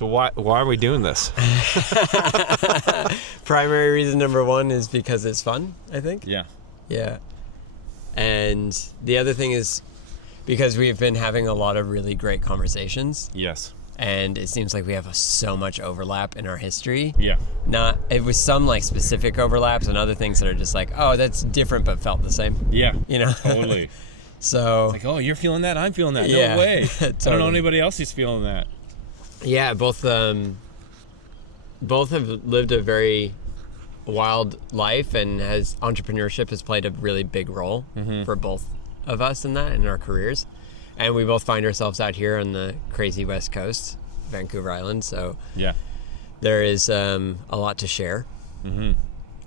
So why are we doing this? Primary reason number one is because it's fun, I think. Yeah. Yeah. And the other thing is because we've been having a lot of really great conversations. Yes. And it seems like we have so much overlap in our history. Yeah. It was some like specific overlaps and other things that are just like, oh, that's different but felt the same. Yeah. You know? Totally. So. It's like, oh, you're feeling that? I'm feeling that. Yeah, No way. totally. I don't know anybody else who's feeling that. Yeah, both have lived a very wild life, and entrepreneurship has played a really big role for both of us in that, in our careers. And we both find ourselves out here on the crazy West Coast, Vancouver Island. So yeah, there is a lot to share. Mm-hmm.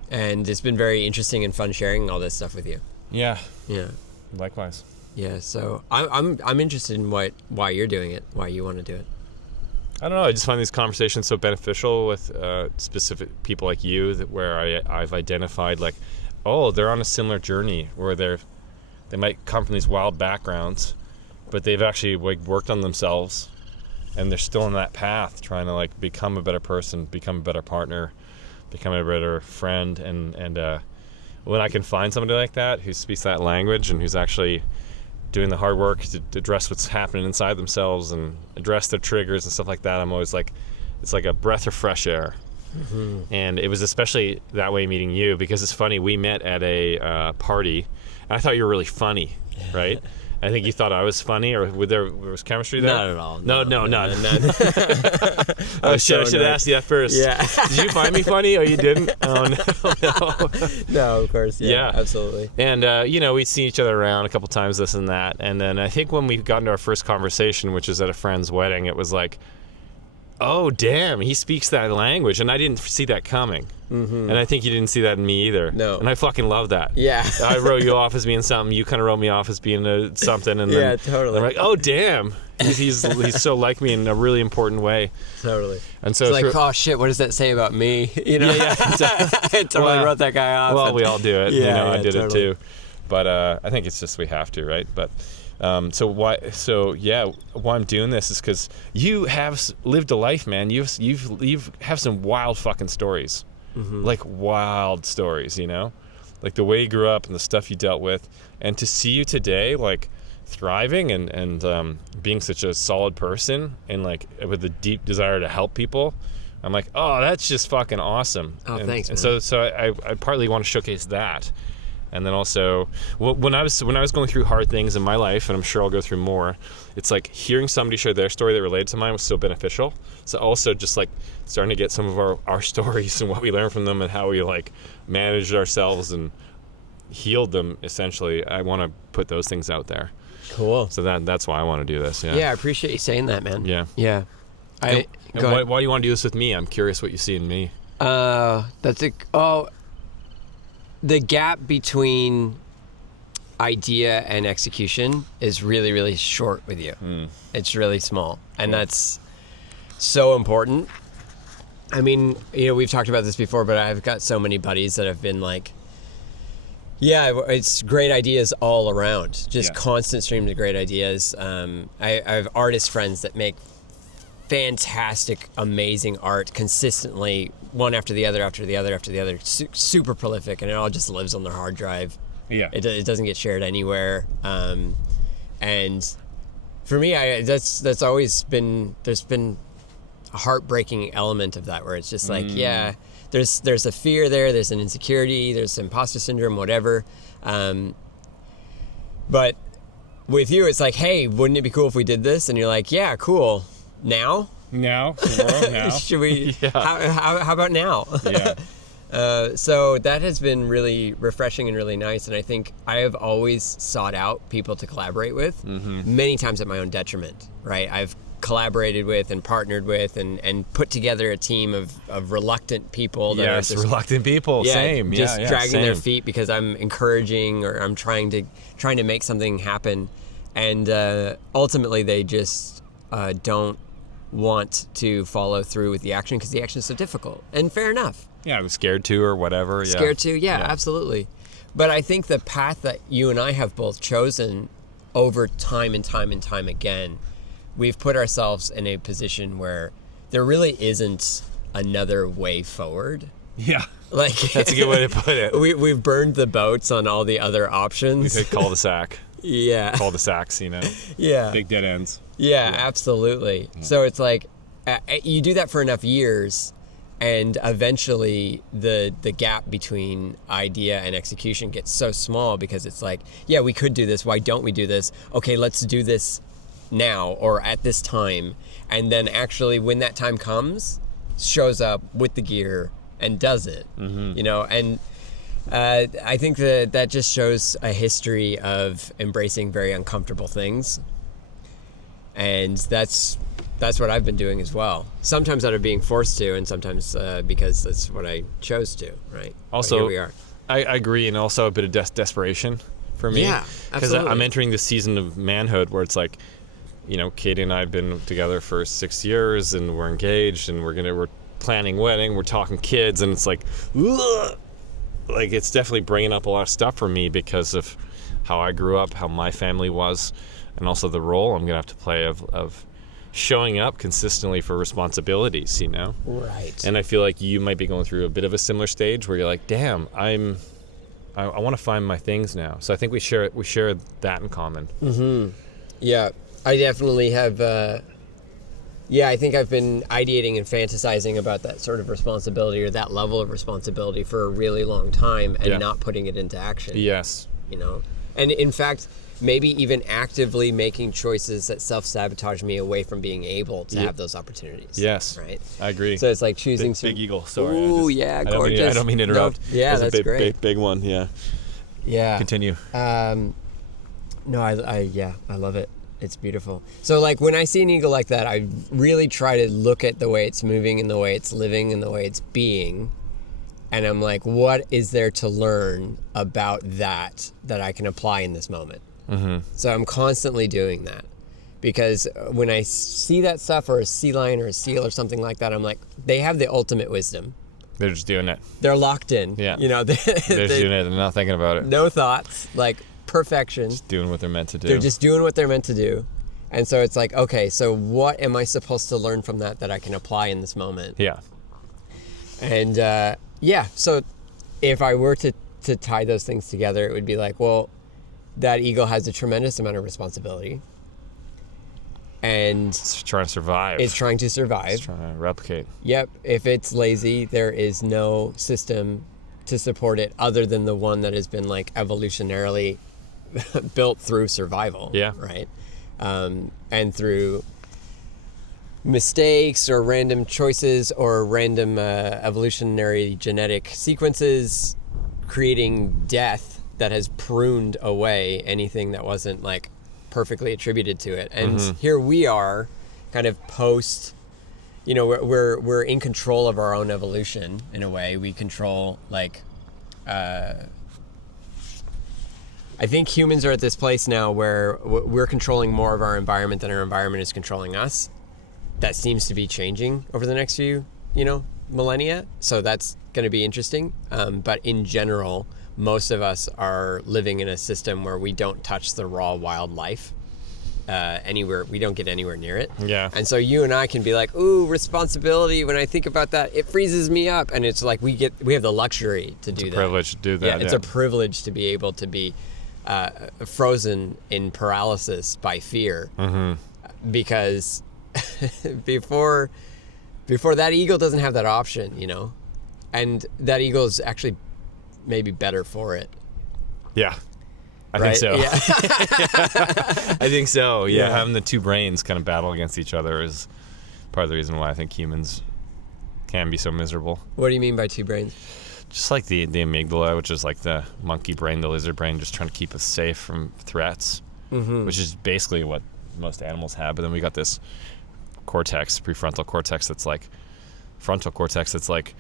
And it's been very interesting and fun sharing all this stuff with you. Yeah. Yeah. Likewise. Yeah. So I'm interested in why you're doing it, why you want to do it. I don't know. I just find these conversations so beneficial with specific people like you, where I've identified like, oh, they're on a similar journey where they might come from these wild backgrounds, but they've actually like worked on themselves, and they're still on that path, trying to like become a better person, become a better partner, become a better friend, and when I can find somebody like that who speaks that language and who's actually doing the hard work to address what's happening inside themselves and address their triggers and stuff like that, I'm always like, it's like a breath of fresh air. Mm-hmm. And it was especially that way meeting you, because it's funny, we met at a party, and I thought you were really funny, right? I think you thought I was funny, or was chemistry there? Not at all. No. I should have asked you that first. Yeah. Did you find me funny? Oh, you didn't? Oh, no. No, of course. Yeah. Absolutely. And, we'd seen each other around a couple times, this and that. And then I think when we got into our first conversation, which was at a friend's wedding, it was like, oh, damn, he speaks that language. And I didn't see that coming. Mm-hmm. And I think you didn't see that in me either. No. And I fucking love that. Yeah. I wrote you off as being something. You kind of wrote me off as being something. And yeah, totally. I'm like, oh, damn. He's so like me in a really important way. Totally. And so it's like, oh, shit, what does that say about me? You know? Yeah. Totally wrote that guy off. Well, we all do it. Yeah, I did totally. it too. But I think it's just we have to, right? But why I'm doing this is because you have lived a life, man. You have some wild fucking stories. Mm-hmm. Like wild stories, like the way you grew up and the stuff you dealt with, and to see you today like thriving and being such a solid person and like with a deep desire to help people, I'm like, oh, that's just fucking awesome. Oh, thanks, man. And so I partly want to showcase that. And then also, when I was going through hard things in my life, and I'm sure I'll go through more, it's like hearing somebody share their story that related to mine was so beneficial. So also just like starting to get some of our stories and what we learned from them and how we like managed ourselves and healed them, essentially. I want to put those things out there. Cool. So that's why I want to do this. Yeah. Yeah, I appreciate you saying that, man. Yeah. Yeah. And why do you want to do this with me? I'm curious what you see in me. The gap between idea and execution is really, really short with you. It's really small. And that's so important. I mean, we've talked about this before, but I've got so many buddies that have been like, yeah, it's great ideas all around. Just constant streams of great ideas. I have artist friends that make fantastic, amazing art consistently, one after the other, super prolific, and it all just lives on their hard drive. Yeah. It doesn't get shared anywhere. And for me, that's always been, there's been a heartbreaking element of that, where it's just like, there's a fear there's an insecurity, there's imposter syndrome, whatever. But with you, it's like, hey, wouldn't it be cool if we did this? And you're like, yeah, cool. Now? Tomorrow, now. Should we? Yeah. How about now? Yeah. So that has been really refreshing and really nice. And I think I have always sought out people to collaborate with, many times at my own detriment, right? I've collaborated with and partnered with and put together a team of reluctant people that are just reluctant people. Same. Dragging their feet because I'm encouraging or I'm trying to make something happen, and ultimately they just don't want to follow through with the action because the action is so difficult. And fair enough. Yeah, I'm scared to or whatever. Scared to, yeah, absolutely. But I think the path that you and I have both chosen over time and time and time again, we've put ourselves in a position where there really isn't another way forward. Yeah. Like That's a good way to put it. We've burned the boats on all the other options. We could cul-de-sac. Yeah. Cul-de-sacs, you know? Yeah. Big dead ends. Yeah, absolutely. So it's like you do that for enough years, and eventually the gap between idea and execution gets so small because it's like, yeah, we could do this. Why don't we do this? Okay, let's do this now or at this time. And then actually when that time comes, shows up with the gear and does it, you know? And I think that just shows a history of embracing very uncomfortable things. And that's what I've been doing as well. Sometimes out of being forced to, and sometimes because that's what I chose to, right? Also, but here we are. I agree, and also a bit of desperation for me. Yeah, because absolutely. I'm entering this season of manhood where it's like, you know, Katie and I have been together for 6 years, and we're engaged, and we're planning wedding, we're talking kids, and it's like, ugh! Like it's definitely bringing up a lot of stuff for me because of how I grew up, how my family was, and also the role I'm gonna have to play of showing up consistently for responsibilities, you know? Right. And I feel like you might be going through a bit of a similar stage where you're like, damn, I want to find my things now. So I think we share that in common. Mm-hmm. Yeah, I definitely have. I think I've been ideating and fantasizing about that sort of responsibility or that level of responsibility for a really long time and not putting it into action. Yes. You know? And in fact, maybe even actively making choices that self-sabotage me away from being able to have those opportunities. Yes. Right? I agree. So it's like choosing Big eagle. Sorry. Ooh, gorgeous. I don't mean to interrupt. No, yeah, that's a great. Big one. Yeah. Yeah. Continue. No, I love it. It's beautiful. So like when I see an eagle like that, I really try to look at the way it's moving and the way it's living and the way it's being. And I'm like, what is there to learn about that I can apply in this moment? Mm-hmm. So I'm constantly doing that because when I see that stuff or a sea lion or a seal or something like that, I'm like, they have the ultimate wisdom. They're just doing it. They're locked in. Yeah. You know, They're just doing it and not thinking about it. No thoughts, like perfection. Just doing what they're meant to do. They're just doing what they're meant to do. And so it's like, okay, so what am I supposed to learn from that I can apply in this moment? Yeah. And so if I were to tie those things together, it would be like, well, that eagle has a tremendous amount of responsibility. And It's trying to survive. it's trying to survive. It's trying to replicate. Yep. If it's lazy, there is no system to support it other than the one that has been like evolutionarily built through survival. Yeah. Right. And through mistakes or random choices or random evolutionary genetic sequences, creating death that has pruned away anything that wasn't like perfectly attributed to it. And here we are kind of post, you know, we're in control of our own evolution in a way. We control like, I think humans are at this place now where we're controlling more of our environment than our environment is controlling us. That seems to be changing over the next few, millennia. So that's going to be interesting. But in general, most of us are living in a system where we don't touch the raw wildlife anywhere. We don't get anywhere near it. Yeah. And so you and I can be like, ooh, responsibility. When I think about that, it freezes me up. And it's like we have the luxury to do that. It's a privilege to do that. Yeah, it's a privilege to be able to be frozen in paralysis by fear. Mm-hmm. Because before that eagle doesn't have that option, and that eagle is actually maybe better for it. Yeah. I right? think so. Yeah. I think so. Yeah. Yeah. Having the two brains kind of battle against each other is part of the reason why I think humans can be so miserable. What do you mean by two brains? Just like the amygdala, which is like the monkey brain, the lizard brain, just trying to keep us safe from threats, which is basically what most animals have. But then we got this cortex, prefrontal cortex, that's like frontal cortex, that's like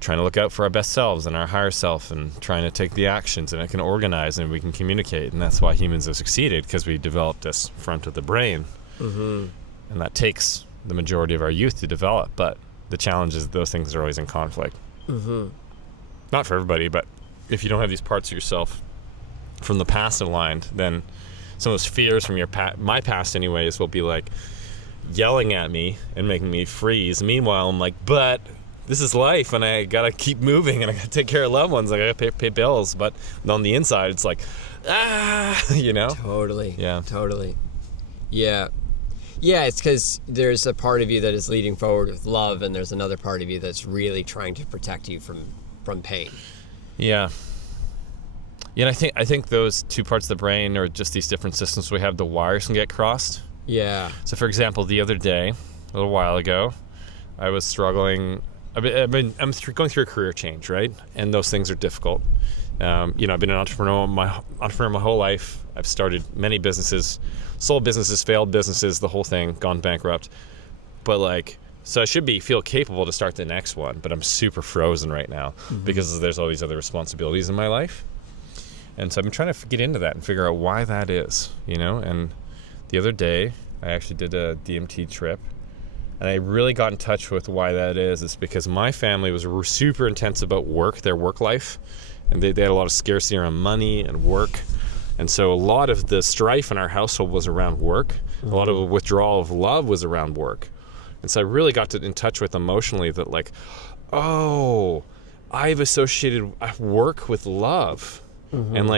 trying to look out for our best selves and our higher self and trying to take the actions, and it can organize and we can communicate. And that's why humans have succeeded, because we developed this front of the brain. Mm-hmm. And that takes the majority of our youth to develop. But the challenge is those things are always in conflict. Mm-hmm. Not for everybody, but if you don't have these parts of yourself from the past aligned, then some of those fears from my past anyways will be like, yelling at me and making me freeze. Meanwhile, I'm like, but this is life, and I gotta keep moving, and I gotta take care of loved ones. I gotta pay bills. But on the inside, it's like, you know? Totally. Yeah. Totally. Yeah. Yeah, it's because there's a part of you that is leading forward with love, and there's another part of you that's really trying to protect you from pain. Yeah. Yeah, and I think those two parts of the brain, or just these different systems we have, the wires can get crossed. Yeah. So, for example, the other day, a little while ago, I was struggling. I'm going through a career change, right? And those things are difficult. I've been an entrepreneur my whole life. I've started many businesses, sold businesses, failed businesses, the whole thing, gone bankrupt. But so I should feel capable to start the next one, but I'm super frozen right now because there's all these other responsibilities in my life. And so I've been trying to get into that and figure out why that is, And the other day, I actually did a DMT trip, and I really got in touch with why that is. It's because my family was super intense about their work life, and they had a lot of scarcity around money and work. And so a lot of the strife in our household was around work. A lot of the withdrawal of love was around work. And so I really got in touch with emotionally that I've associated work with love. And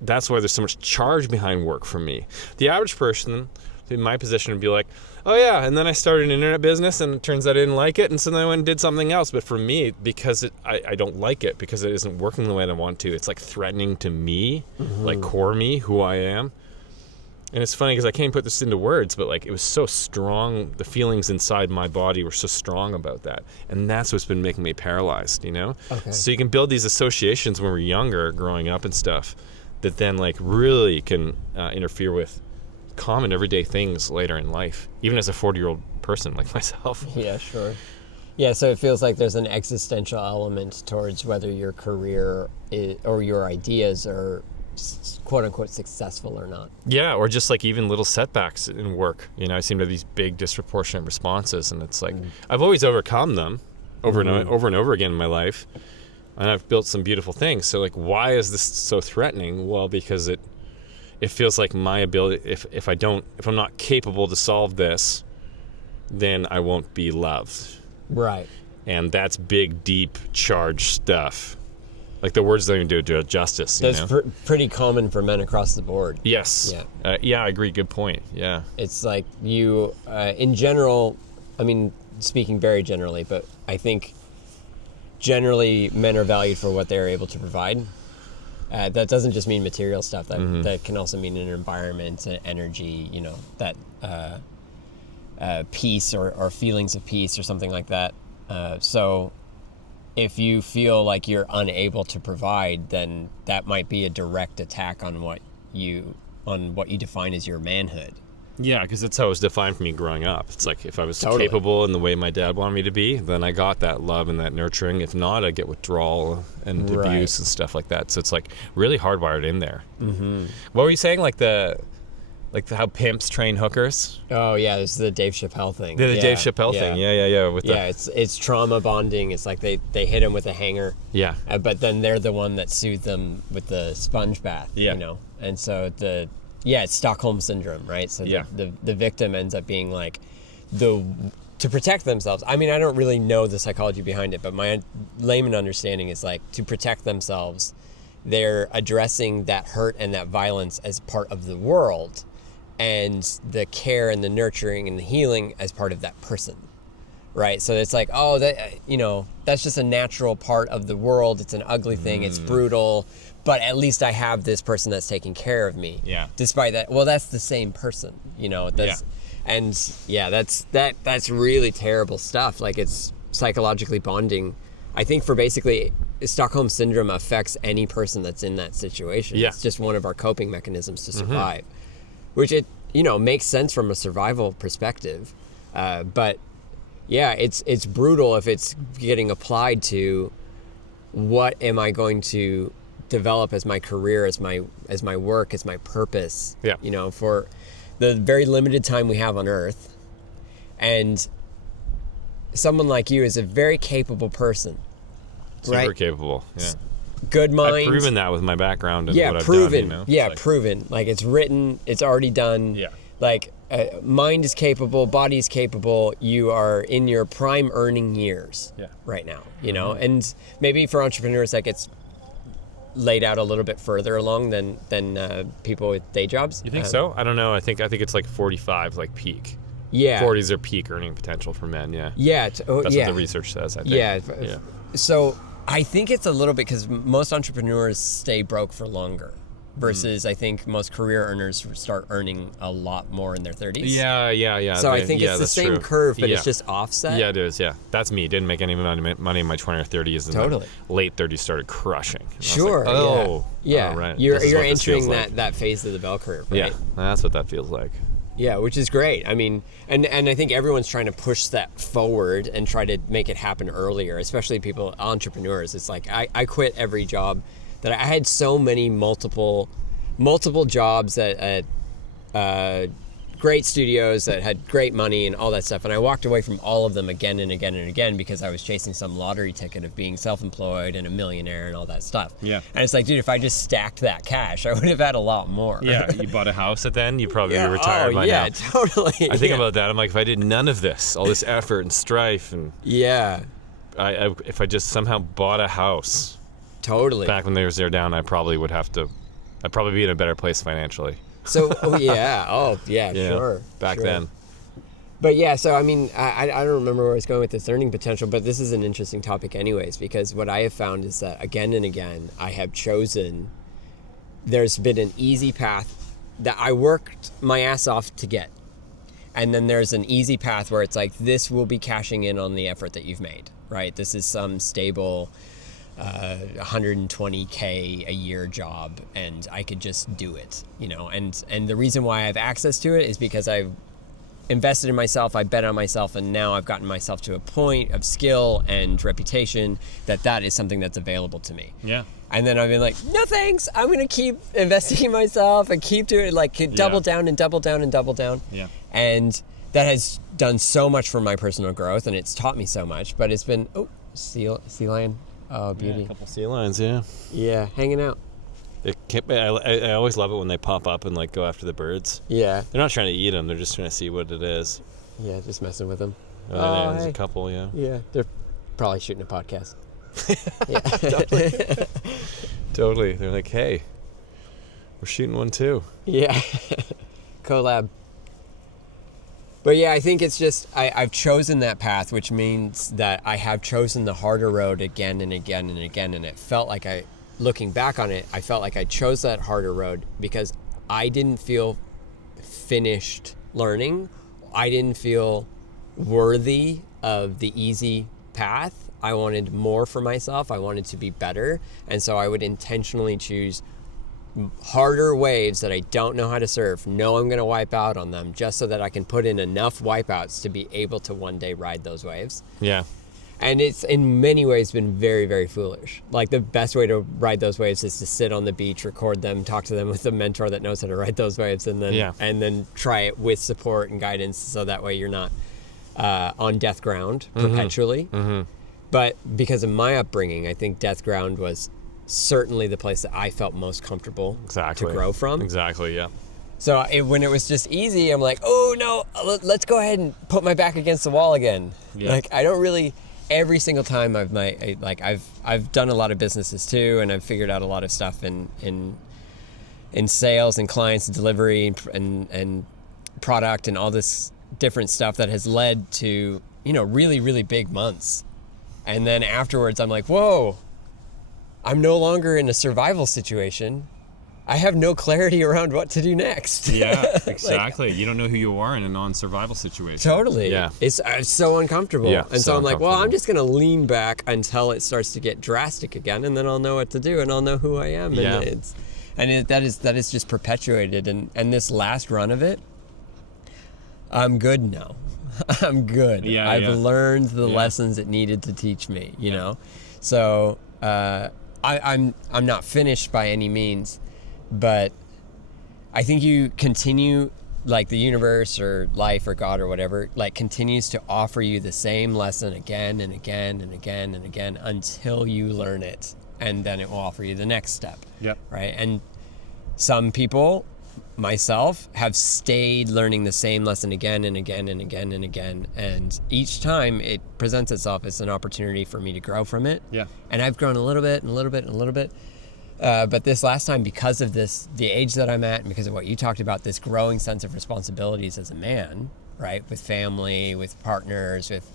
that's why there's so much charge behind work for me. The average person in my position would be like, oh yeah, and then I started an internet business and it turns out I didn't like it, and so then I went and did something else. But for me, because I don't like it, because it isn't working the way I want to, it's threatening to me, core me, who I am. And it's funny because I can't put this into words, but it was so strong. The feelings inside my body were so strong about that. And that's what's been making me paralyzed, Okay. So you can build these associations when we're younger, growing up and stuff, that then really can interfere with common everyday things later in life, even as a 40-year-old person like myself. Yeah, sure. Yeah, so it feels like there's an existential element towards whether your career or your ideas are quote-unquote successful or not. Yeah, or just even little setbacks in work. I seem to have these big disproportionate responses, and it's I've always overcome them over and over again in my life, and I've built some beautiful things. So why is this so threatening? Well, because it feels like my ability, if I'm not capable to solve this, then I won't be loved. Right. And that's big, deep, charged stuff. The words don't even do it justice. That's pretty common for men across the board. Yes. Yeah. I agree. Good point. Yeah. It's you, in general, speaking very generally, but I think generally men are valued for what they're able to provide. That doesn't just mean material stuff. That can also mean an environment, energy, that peace or feelings of peace or something like that. So if you feel like you're unable to provide, then that might be a direct attack on what you define as your manhood. Yeah, because that's how it was defined for me growing up. It's if I was capable in the way my dad wanted me to be, then I got that love and that nurturing. If not, I get withdrawal and abuse and stuff like that. So it's really hardwired in there. Mm-hmm. What were you saying? How pimps train hookers? Oh yeah, this is the Dave Chappelle thing. The Dave Chappelle thing. Yeah. It's trauma bonding. It's they hit him with a hanger. Yeah. But then they're the one that soothed them with the sponge bath. Yeah. And so it's Stockholm syndrome, right? So the victim ends up being to protect themselves. I don't really know the psychology behind it, but my layman understanding is to protect themselves, they're addressing that hurt and that violence as part of the world, and the care and the nurturing and the healing as part of that person, right? So it's that's just a natural part of the world. It's an ugly thing. It's brutal, but at least I have this person that's taking care of me. Yeah. Despite that, that's the same person, that's really terrible stuff. It's psychologically bonding. I think for basically Stockholm syndrome affects any person that's in that situation. Yeah. It's just one of our coping mechanisms to survive. Which makes sense from a survival perspective, but yeah, it's brutal if it's getting applied to what am I going to develop as my career, as my work, as my purpose. Yeah. For the very limited time we have on Earth, and someone like you is a very capable person, super capable. Yeah. Good mind. I've proven that with my background and what I've done. Proven. It's written. It's already done. Yeah. like mind is capable, body is capable. You are in your prime earning years right now, you know, and maybe for entrepreneurs that gets laid out a little bit further along than people with day jobs. You think so? I don't know. I think it's like 45, like peak. Yeah. 40s are peak earning potential for men. Yeah. Yeah. That's what the research says. I think. Yeah. Yeah. So I think it's a little bit because most entrepreneurs stay broke for longer. Versus, I think most career earners start earning a lot more in their 30s. Yeah. So I think it's the same curve, but it's just offset. Yeah, it is. Yeah, that's me. Didn't make any money in my 20s or 30s, and totally. then late 30s started crushing. And Sure. I was like, yeah. right. You're entering that phase of the bell curve, right? Yeah, that's what that feels like. Yeah, which is great. I mean, and I think everyone's trying to push that forward and try to make it happen earlier, especially people, entrepreneurs. It's like I quit every job that I had so many multiple jobs at great studios that had great money and all that stuff, and I walked away from all of them again and again and again because I was chasing some lottery ticket of being self-employed and a millionaire and all that stuff. Yeah. And it's like, dude, if I just stacked that cash, I would have had a lot more. Yeah, you bought a house at then, you probably be retired by now. Yeah, totally. I think about that. I'm like, if I did none of this, all this effort and strife, and if I just somehow bought a house, totally. Back when they was there down, I'd probably be in a better place financially. So, sure. Back then. But yeah, so I mean, I don't remember where I was going with this earning potential, but this is an interesting topic anyways, because what I have found is that again and again, I have chosen, there's been an easy path that I worked my ass off to get. And then there's an easy path where it's like, this will be cashing in on the effort that you've made, right? This is some stable 120K a year job, and I could just do it, you know. And the reason why I have access to it is because I've invested in myself, I bet on myself, and now I've gotten myself to a point of skill and reputation that is something that's available to me. Yeah. And then I've been like, no thanks, I'm gonna keep investing in myself and keep doing it, like double down and double down and double down. Yeah. And that has done so much for my personal growth, and it's taught me so much. But it's been sea lion. Oh, beauty. Yeah, a couple sea lions, yeah. Yeah, hanging out. I always love it when they pop up and like go after the birds. Yeah. They're not trying to eat them, they're just trying to see what it is. Yeah, just messing with them. There's a couple, yeah. Yeah, they're probably shooting a podcast. Totally. They're like, hey, we're shooting one too. Yeah. Collab. But yeah, I think it's just, I've chosen that path, which means that I have chosen the harder road again and again and again. And it felt like looking back on it, I felt like I chose that harder road because I didn't feel finished learning. I didn't feel worthy of the easy path. I wanted more for myself. I wanted to be better. And so I would intentionally choose harder waves that I don't know how to surf, know I'm going to wipe out on them, just so that I can put in enough wipeouts to be able to one day ride those waves. Yeah. And it's in many ways been very, very foolish. Like the best way to ride those waves is to sit on the beach, record them, talk to them with a mentor that knows how to ride those waves, and then try it with support and guidance, so that way you're not on death ground perpetually. Mm-hmm. But because of my upbringing, I think death ground was certainly the place that I felt most comfortable to grow from. Exactly, yeah. So when it was just easy, I'm like, oh no, let's go ahead and put my back against the wall again. Yeah. Like I don't really. Every single time I've done a lot of businesses too, and I've figured out a lot of stuff in sales and clients and delivery and product and all this different stuff that has led to, you know, really, really big months. And then afterwards I'm like, whoa, I'm no longer in a survival situation. I have no clarity around what to do next. Yeah, exactly. You don't know who you are in a non-survival situation. Totally. Yeah. It's so uncomfortable. Yeah, and so I'm like, well, I'm just going to lean back until it starts to get drastic again, and then I'll know what to do, and I'll know who I am. Yeah. That is just perpetuated. And this last run of it, I'm good now. I'm good. Yeah, I've learned the lessons it needed to teach me, you know? So I'm not finished by any means. But I think you continue, like the universe or life or God or whatever, like continues to offer you the same lesson again and again and again and again until you learn it. And then it will offer you the next step. Yep. Right. And some people myself have stayed learning the same lesson again and again and again and again. And each time it presents itself as an opportunity for me to grow from it. Yeah. And I've grown a little bit and a little bit and a little bit. But this last time, because of this, the age that I'm at, and because of what you talked about, this growing sense of responsibilities as a man, right? With family, with partners, with,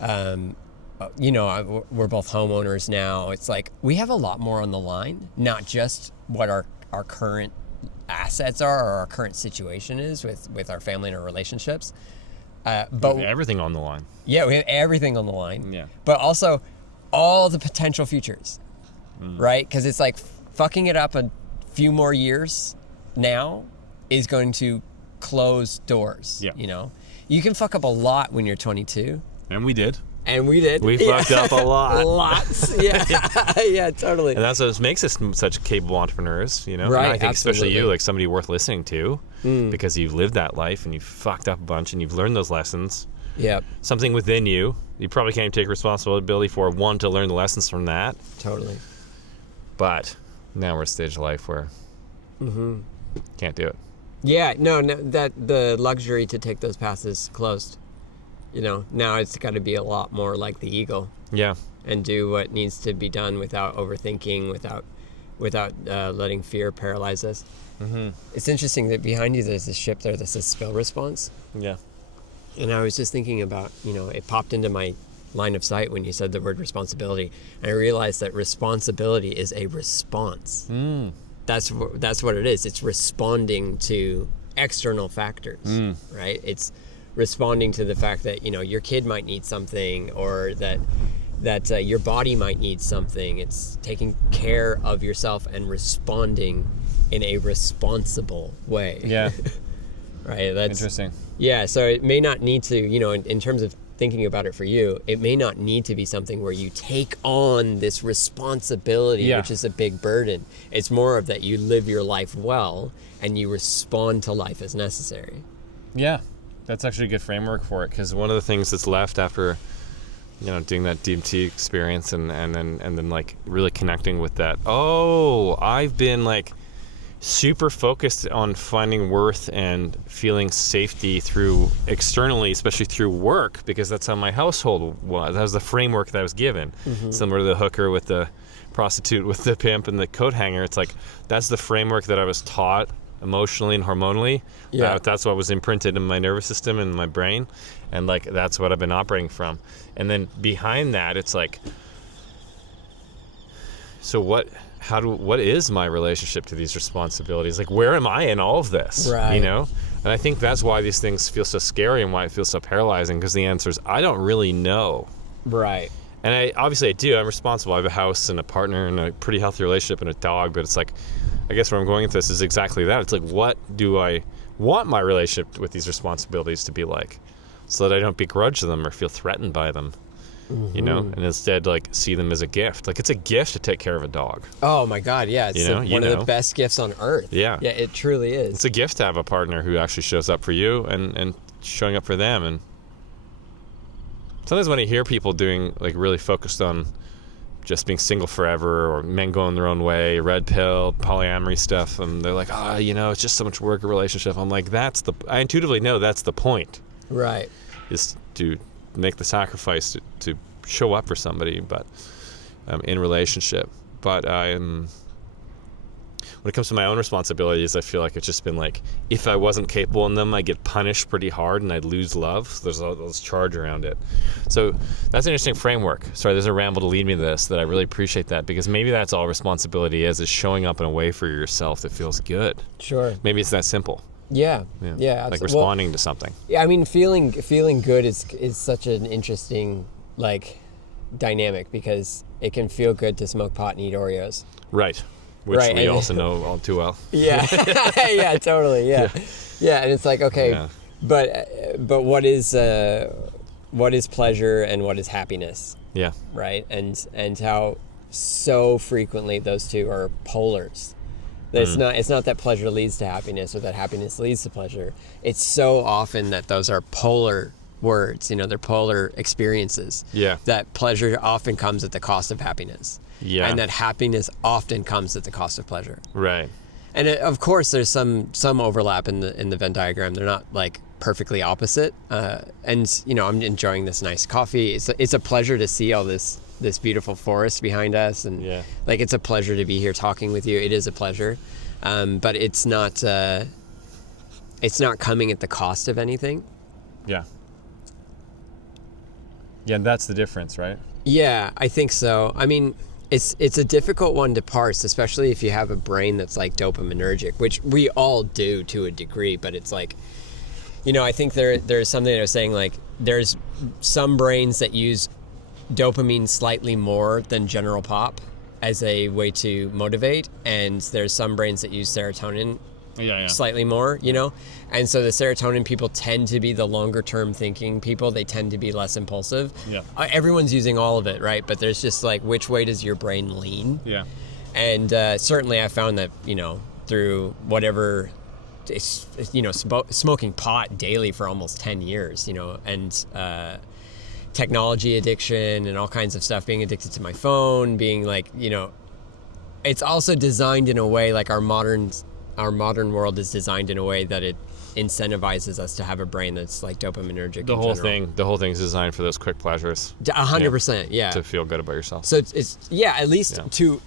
we're both homeowners now. It's like we have a lot more on the line, not just what our current assets are or our current situation is with our family and our relationships. But everything on the line. Yeah, we have everything on the line. Yeah. But also all the potential futures, right? Because it's like fucking it up a few more years now is going to close doors. Yeah. You know, you can fuck up a lot when you're 22. And we did. And we did. We fucked up a lot. Lots. Yeah. Yeah, totally. And that's what makes us such capable entrepreneurs, you know? Right, And I think especially absolutely. you, like somebody worth listening to, because you've lived that life and you've fucked up a bunch and you've learned those lessons. Yep. Something within you probably can't take responsibility for, one, to learn the lessons from that. Totally. But now we're at a stage of life where can't do it. Yeah, no, that the luxury to take those paths is closed. You know, now it's got to be a lot more like the eagle Yeah. and do what needs to be done without overthinking, without letting fear paralyze us. Mm-hmm. It's interesting that behind you there's this ship there that says spill response. Yeah. And I was just thinking about, it popped into my line of sight when you said the word responsibility. And I realized that responsibility is a response. That's what it is. It's responding to external factors, right? It's responding to the fact that, your kid might need something, or that your body might need something. It's taking care of yourself and responding in a responsible way. Yeah. Right? That's Interesting. Yeah, so it may not need to, in terms of thinking about it for you, it may not need to be something where you take on this responsibility, which is a big burden. It's more of that you live your life well and you respond to life as necessary. Yeah. That's actually a good framework for it, because one of the things that's left after, doing that DMT experience and then like really connecting with that, I've been like super focused on finding worth and feeling safety through externally, especially through work, because that's how my household was. That was the framework that I was given. Similar to the hooker with the prostitute with the pimp and the coat hanger. It's like, that's the framework that I was taught emotionally and hormonally. Yeah. That's what was imprinted in my nervous system and my brain. And like, that's what I've been operating from. And then behind that, it's like, so what is my relationship to these responsibilities? Like, where am I in all of this? Right. And I think that's why these things feel so scary and why it feels so paralyzing, because the answer is, I don't really know. Right. And I do. I'm responsible. I have a house and a partner and a pretty healthy relationship and a dog, but it's like, I guess where I'm going with this is exactly that. It's like, what do I want my relationship with these responsibilities to be like, so that I don't begrudge them or feel threatened by them, and instead like see them as a gift. Like, it's a gift to take care of a dog. Oh my God, yeah. It's one of the best gifts on earth. Yeah. Yeah, it truly is. It's a gift to have a partner who actually shows up for you and showing up for them. And sometimes when I hear people doing like really focused on just being single forever, or men going their own way, red pill, polyamory stuff, and they're like, it's just so much work, a relationship. I'm like, I intuitively know that's the point. Right. Is to make the sacrifice to show up for somebody, but in relationship. But when it comes to my own responsibilities, I feel like it's just been like, if I wasn't capable in them, I'd get punished pretty hard and I'd lose love. So there's all this charge around it. So that's an interesting framework. Sorry, there's a ramble to lead me to this, that I really appreciate that, because maybe that's all responsibility is showing up in a way for yourself that feels good. Sure. Maybe it's that simple. Yeah. Like responding to something. Yeah, I mean, feeling good is such an interesting like dynamic, because it can feel good to smoke pot and eat Oreos. Right. Which Right, we and- also know all too well. Yeah. Yeah, totally. Yeah. And it's like, okay, Yeah. but what is pleasure and what is happiness, Yeah. right? And how so frequently those two are polars. It's not that pleasure leads to happiness or that happiness leads to pleasure. It's so often that those are polar words, they're polar experiences. Yeah. That pleasure often comes at the cost of happiness. Yeah. And that happiness often comes at the cost of pleasure. Right. And of course, there's some overlap in the Venn diagram. They're not like perfectly opposite. And you know, I'm enjoying this nice coffee. It's a pleasure to see all this beautiful forest behind us, and like it's a pleasure to be here talking with you. It is a pleasure, but it's not coming at the cost of anything. Yeah. Yeah, and that's the difference, right? Yeah, I think so. I mean, it's a difficult one to parse, especially if you have a brain that's like dopaminergic, which we all do to a degree, but it's like, you know, I think there's something that I was saying, like there's some brains that use dopamine slightly more than general pop as a way to motivate, and there's some brains that use serotonin slightly more, you know? And so the serotonin people tend to be the longer term thinking people. They tend to be less impulsive. Yeah. Everyone's using all of it, right? But there's just like, which way does your brain lean? Yeah. And certainly I found that, you know, through whatever, you know, smoking pot daily for almost 10 years, you know, and technology addiction and all kinds of stuff, being addicted to my phone, being like, you know, it's also designed in a way, like our modern world is designed in a way that it incentivizes us to have a brain that's like dopaminergic. The whole thing is designed for those quick pleasures. 100%, yeah. To feel good about yourself. So it's at least to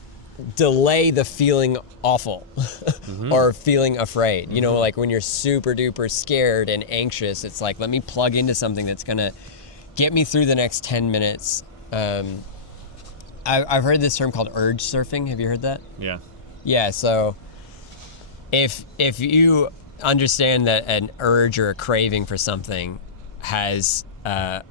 delay the feeling awful or feeling afraid. You know, like when you're super duper scared and anxious, it's like, let me plug into something that's gonna get me through the next 10 minutes. I've heard this term called urge surfing. Have you heard that? Yeah. Yeah, so if you understand that an urge or a craving for something has a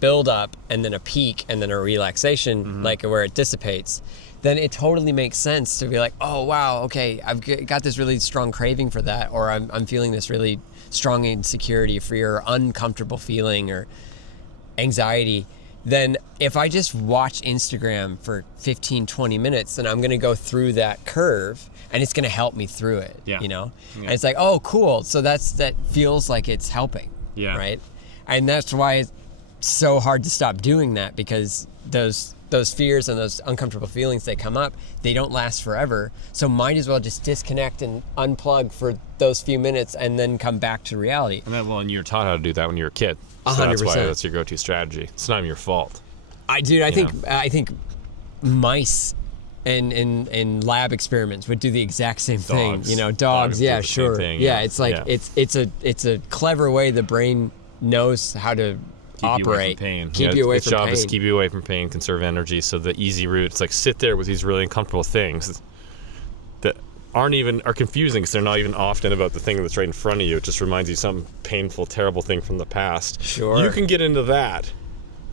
build up and then a peak and then a relaxation, like where it dissipates, then it totally makes sense to be like, oh wow, okay, I've got this really strong craving for that, or I'm feeling this really strong insecurity, fear, or uncomfortable feeling or anxiety. Then if I just watch Instagram for 15-20 minutes, then I'm going to go through that curve and it's going to help me through it, you know? Yeah. And it's like, oh, cool. So that feels like it's helping, right? And that's why it's so hard to stop doing that, because those fears and those uncomfortable feelings, they come up, they don't last forever. So might as well just disconnect and unplug for those few minutes and then come back to reality. And you're taught how to do that when you were a kid. So 100%. That's why that's your go-to strategy. It's not even your fault. I think mice in lab experiments would do the exact same thing. You know, dogs yeah, sure. Thing, it's like it's a clever way the brain knows how to operate. Keep you away from pain. Its job is to keep you away from pain, conserve energy. So the easy route, it's like sit there with these really uncomfortable things that are confusing because they're not even often about the thing that's right in front of you. It just reminds you of some painful, terrible thing from the past. Sure. You can get into that.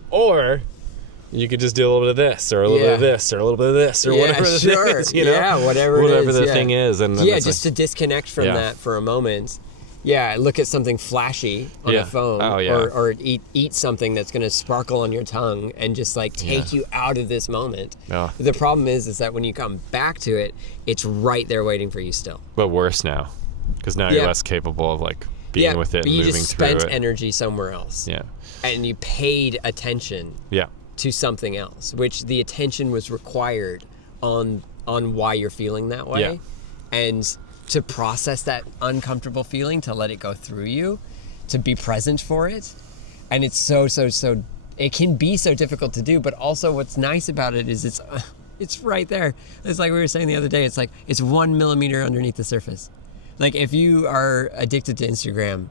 Or you could just do a little bit of this, or a little bit of this, or a little bit of this, or whatever the thing is, you know? Yeah, whatever the thing is. And just to disconnect from that for a moment. Yeah, look at something flashy on a phone, or eat something that's going to sparkle on your tongue and just like take you out of this moment. Oh. The problem is that when you come back to it, it's right there waiting for you still. But worse now, because now you're less capable of like being with it and moving through it. You just spent energy somewhere else. Yeah, and you paid attention. To something else, which the attention was required on why you're feeling that way, and to process that uncomfortable feeling, to let it go through you, to be present for it. And it's so it can be so difficult to do, but also what's nice about it is it's right there. It's like we were saying the other day, it's like it's 1 millimeter underneath the surface. Like if you are addicted to Instagram,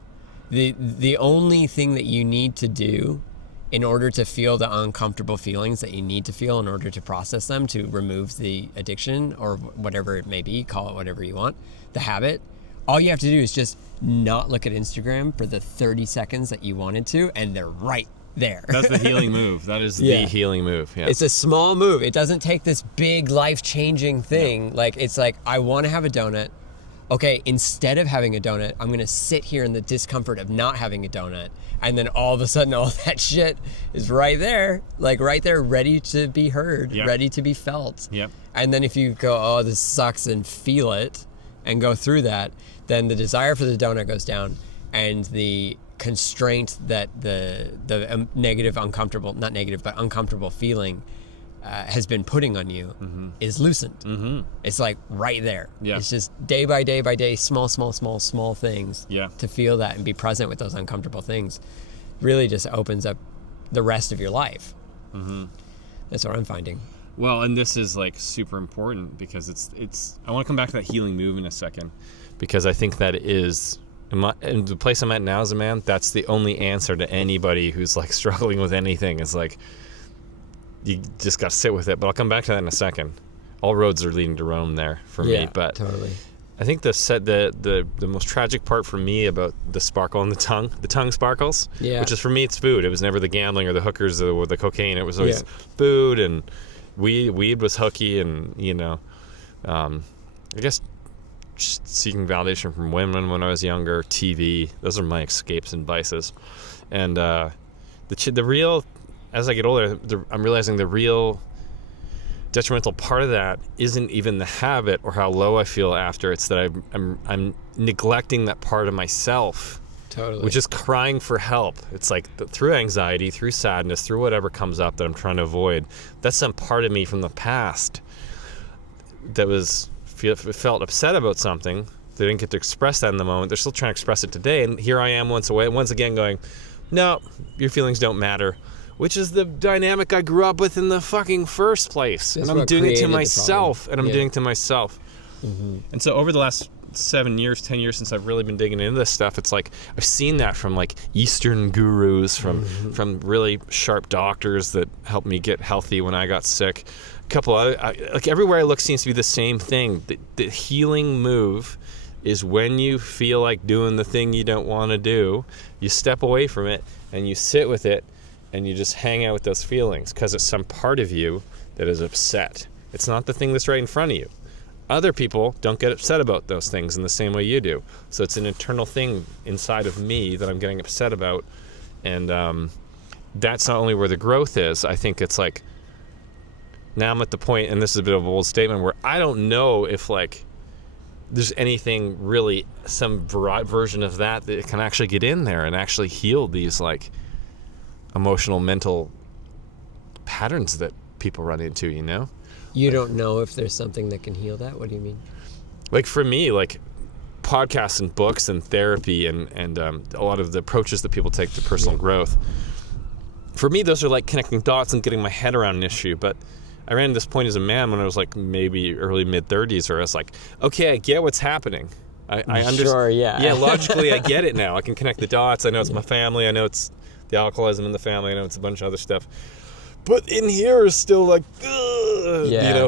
the only thing that you need to do in order to feel the uncomfortable feelings that you need to feel in order to process them, to remove the addiction or whatever it may be, call it whatever you want, the habit, all you have to do is just not look at Instagram for the 30 seconds that you wanted to, and they're right there. That's the healing move. That is the healing move. Yeah. It's a small move. It doesn't take this big life-changing thing. No. Like, it's like, I want to have a donut. Okay, instead of having a donut, I'm going to sit here in the discomfort of not having a donut. And then all of a sudden, all that shit is right there, like right there, ready to be heard, ready to be felt. Yep. And then if you go, oh, this sucks, and feel it and go through that, then the desire for the donut goes down, and the constraint that the negative, uncomfortable, not negative, but uncomfortable feeling has been putting on you is loosened. Mm-hmm. It's like right there. Yeah. It's just day by day by day, small things. Yeah. To feel that and be present with those uncomfortable things really just opens up the rest of your life. Mm-hmm. That's what I'm finding. Well, and this is like super important because it's. I want to come back to that healing move in a second, because I think that is. In the place I'm at now as a man, that's the only answer to anybody who's like struggling with anything. Is like, you just got to sit with it. But I'll come back to that in a second. All roads are leading to Rome there for me. But totally. I think the most tragic part for me about the sparkle on the tongue sparkles, which is for me, it's food. It was never the gambling or the hookers or the cocaine. It was always food, and weed was hooky, and I guess seeking validation from women when I was younger, TV. Those are my escapes and vices. And the real, as I get older, I'm realizing the real detrimental part of that isn't even the habit or how low I feel after. It's that I'm neglecting that part of myself. Totally. Which is crying for help. It's like through anxiety, through sadness, through whatever comes up that I'm trying to avoid. That's some part of me from the past that felt upset about something. They didn't get to express that in the moment. They're still trying to express it today. And here I am once again going, no, your feelings don't matter. Which is the dynamic I grew up with in the fucking first place. That's and I'm doing it to myself. Mm-hmm. And so over the last 10 years since I've really been digging into this stuff, it's like I've seen that from like Eastern gurus, from really sharp doctors that helped me get healthy when I got sick. A couple other, like everywhere I look seems to be the same thing. The healing move is when you feel like doing the thing you don't want to do, you step away from it and you sit with it and you just hang out with those feelings, because it's some part of you that is upset. It's not the thing that's right in front of you. Other people don't get upset about those things in the same way you do. So it's an internal thing inside of me that I'm getting upset about. And that's not only where the growth is. I think it's like, now I'm at the point, and this is a bit of a bold statement, where I don't know if like there's anything really, some broad version of that can actually get in there and actually heal these like emotional, mental patterns that people run into, You don't know if there's something that can heal that? What do you mean? Like for me, like podcasts and books and therapy and a lot of the approaches that people take to personal growth. For me, those are like connecting dots and getting my head around an issue. But I ran to this point as a man when I was like maybe early mid-30s, where I was like, okay, I get what's happening. I understand. Sure, yeah. Yeah, logically I get it now. I can connect the dots. I know it's my family. I know it's the alcoholism in the family. I know it's a bunch of other stuff. But in here is still like,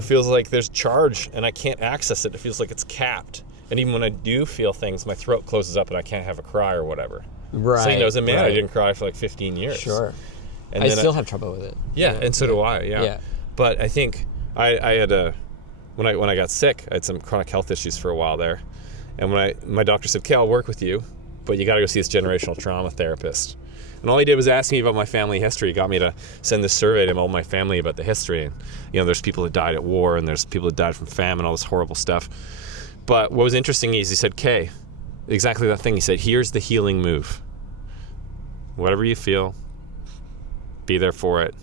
feels like there's charge and I can't access it. It feels like it's capped. And even when I do feel things, my throat closes up and I can't have a cry or whatever. Right. So, as a man, I didn't cry for like 15 years. Sure. And I still have trouble with it. Yeah, and so do I, yeah. But I think I had when I got sick, I had some chronic health issues for a while there. And when my doctor said, okay, I'll work with you, but you got to go see this generational trauma therapist. And all he did was ask me about my family history. He got me to send this survey to all my family about the history. And, there's people that died at war, and there's people that died from famine, all this horrible stuff. But what was interesting is he said, Kay, exactly that thing. He said, here's the healing move. Whatever you feel, be there for it.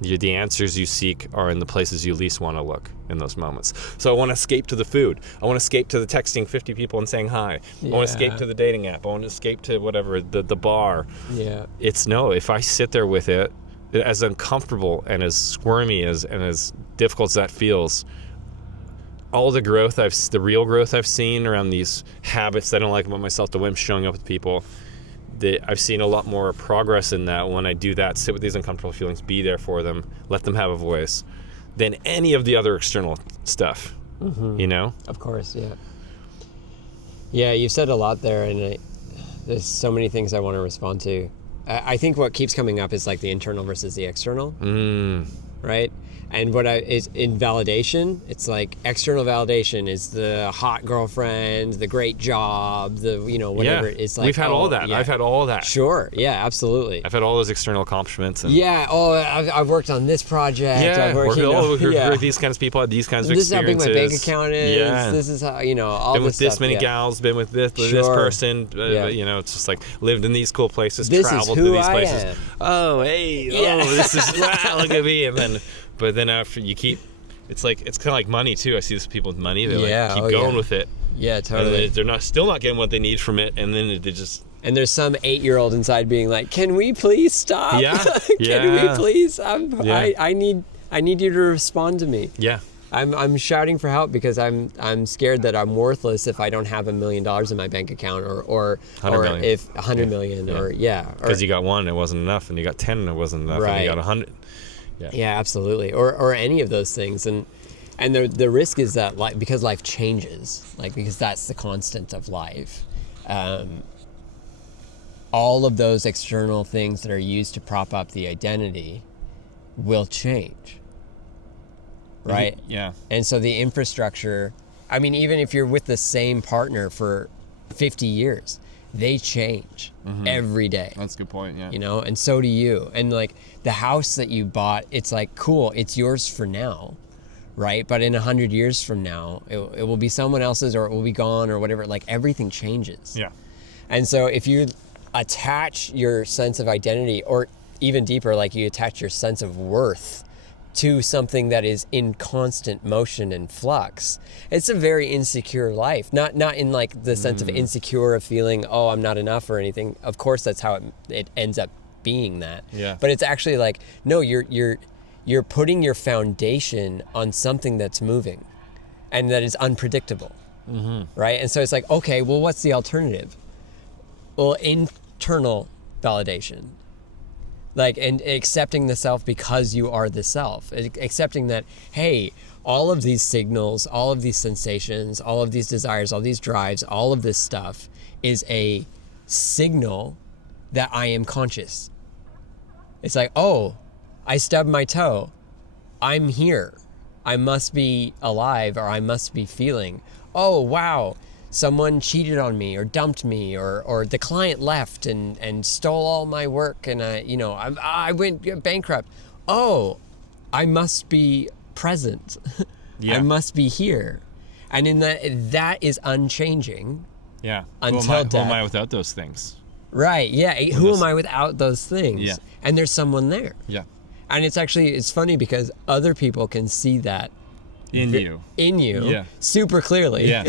The answers you seek are in the places you least want to look in those moments. So I want to escape to the food. I want to escape to the texting 50 people and saying hi. I want to escape to the dating app. I want to escape to whatever, the bar. Yeah. If I sit there with it, as uncomfortable and as squirmy and as difficult as that feels, all the real growth I've seen around these habits that I don't like about myself, the way I'm showing up with people, I've seen a lot more progress in that when I do that, sit with these uncomfortable feelings, be there for them, let them have a voice, than any of the other external stuff, Of course, yeah. Yeah, you've said a lot there, and there's so many things I want to respond to. I think what keeps coming up is like the internal versus the external, right? And is in validation, it's like external validation is the hot girlfriend, the great job, whatever. Yeah. It's like we've had all that. Yeah. I've had all that. Sure. Yeah, absolutely. I've had all those external accomplishments. I've worked on this project. Yeah. I've worked, with these kinds of people, had these kinds of experiences. This is how big my bank account is. Yeah. This is how, all been this with this stuff. many gals, been with this person. It's just like lived in these cool places, this traveled is who to these I places. am. Oh, hey. Yeah. Oh, this is, look at me. And can, but then after you keep, it's kind of like money too. I see this people with money, they like keep going with it. Yeah, totally. And they're still not getting what they need from it, and then they just. And there's some 8-year-old inside being like, "Can we please stop? Yeah. Can we please? I need you to respond to me." Yeah. I'm shouting for help because I'm scared that I'm worthless if I don't have $1 million in my bank account or 100 million. if 100 million because you got 1 it wasn't enough, and you got 10 it wasn't enough, and you got 100. Yeah, absolutely. Or any of those things, and the risk is that because life changes, because that's the constant of life. All of those external things that are used to prop up the identity will change. Right? Yeah. And so the infrastructure, I mean, even if you're with the same partner for 50 years, they change every day. That's a good point, yeah. You know, and so do you. And like the house that you bought, it's like, cool, it's yours for now, right? But in 100 years from now, it will be someone else's, or it will be gone, or whatever. Like everything changes. Yeah. And so if you attach your sense of identity, or even deeper, like you attach your sense of worth to something that is in constant motion and flux, it's a very insecure life. Not in like the sense of insecure of feeling, oh, I'm not enough or anything. Of course, that's how it ends up being that. Yeah. But it's actually like, no, you're putting your foundation on something that's moving and that is unpredictable, right? And so it's like, okay, well, what's the alternative? Well, internal validation. And accepting the self because you are the self. Accepting that, hey, all of these signals, all of these sensations, all of these desires, all these drives, all of this stuff is a signal that I am conscious. It's like, oh, I stubbed my toe. I'm here. I must be alive, or I must be feeling. Oh, wow. Someone cheated on me or dumped me, or the client left and stole all my work, and I went bankrupt. Oh, I must be present. Yeah. I must be here. And in that is unchanging. Yeah. Until death. Who am I without those things? Right. Yeah. Who am I without those things? Yeah. And there's someone there. Yeah. And it's funny because other people can see that in you Yeah. super clearly. Yeah.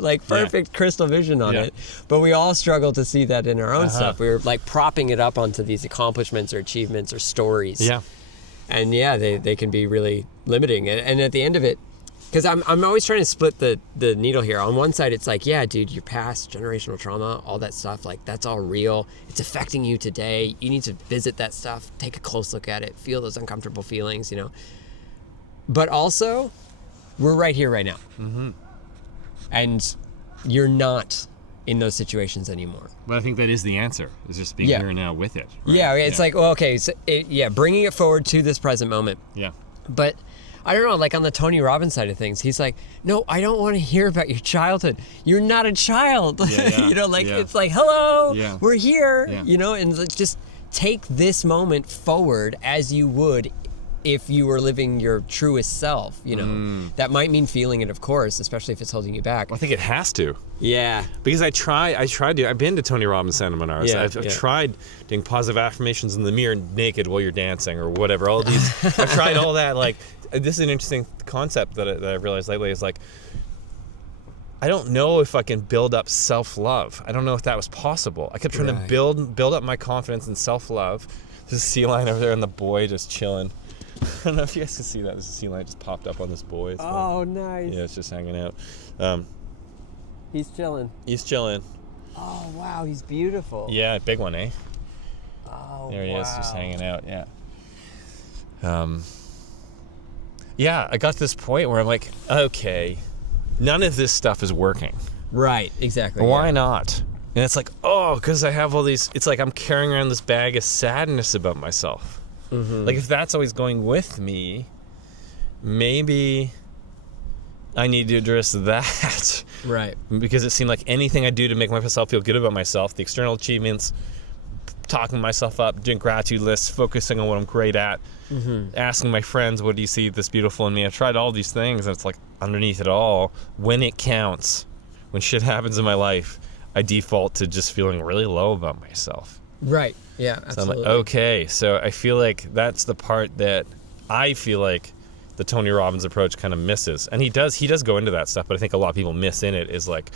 Like perfect crystal vision on it. But we all struggle to see that in our own stuff. We're like propping it up onto these accomplishments or achievements or stories. Yeah. And yeah, they can be really limiting. And at the end of it, because I'm always trying to split the needle here. On one side, it's like, yeah, dude, your past, generational trauma, all that stuff, like that's all real. It's affecting you today. You need to visit that stuff, take a close look at it, feel those uncomfortable feelings, But also, we're right here, right now. And you're not in those situations anymore. But I think that is the answer, is just being here and now with it. Right? Yeah, it's like, well, okay, so bringing it forward to this present moment. Yeah. But I don't know, like on the Tony Robbins side of things, he's like, no, I don't want to hear about your childhood. You're not a child. It's like, hello, we're here, and let's just take this moment forward as you would if you were living your truest self, That might mean feeling it, of course, especially if it's holding you back. I think it has to. Yeah. Because I've been to Tony Robbins seminars. I've tried doing positive affirmations in the mirror naked while you're dancing or whatever. All these, I've tried all that. Like, this is an interesting concept that I realized lately is like, I don't know if I can build up self-love. I don't know if that was possible. I kept trying to build up my confidence and self-love. There's a sea lion over there and the boy just chilling. I don't know if you guys can see that. There's a sea lion just popped up on this boy. Oh, nice. Yeah, it's just hanging out. He's chilling. He's chilling. Oh, wow, he's beautiful. Yeah, big one, eh? Oh, there he is, just hanging out. Yeah. Yeah, I got to this point where I'm like, okay, none of this stuff is working. Right, exactly. Why not? And it's like, because I have all these. It's like I'm carrying around this bag of sadness about myself. Like if that's always going with me, maybe I need to address that. Right. Because it seemed like anything I do to make myself feel good about myself, the external achievements, talking myself up, doing gratitude lists, focusing on what I'm great at, asking my friends, what do you see that's beautiful in me? I've tried all these things, and it's like underneath it all, when it counts, when shit happens in my life, I default to just feeling really low about myself. Right. Yeah, absolutely. So I'm like, okay, so I feel like that's the part that I feel like the Tony Robbins approach kind of misses. And he does go into that stuff, but I think a lot of people miss in it is like,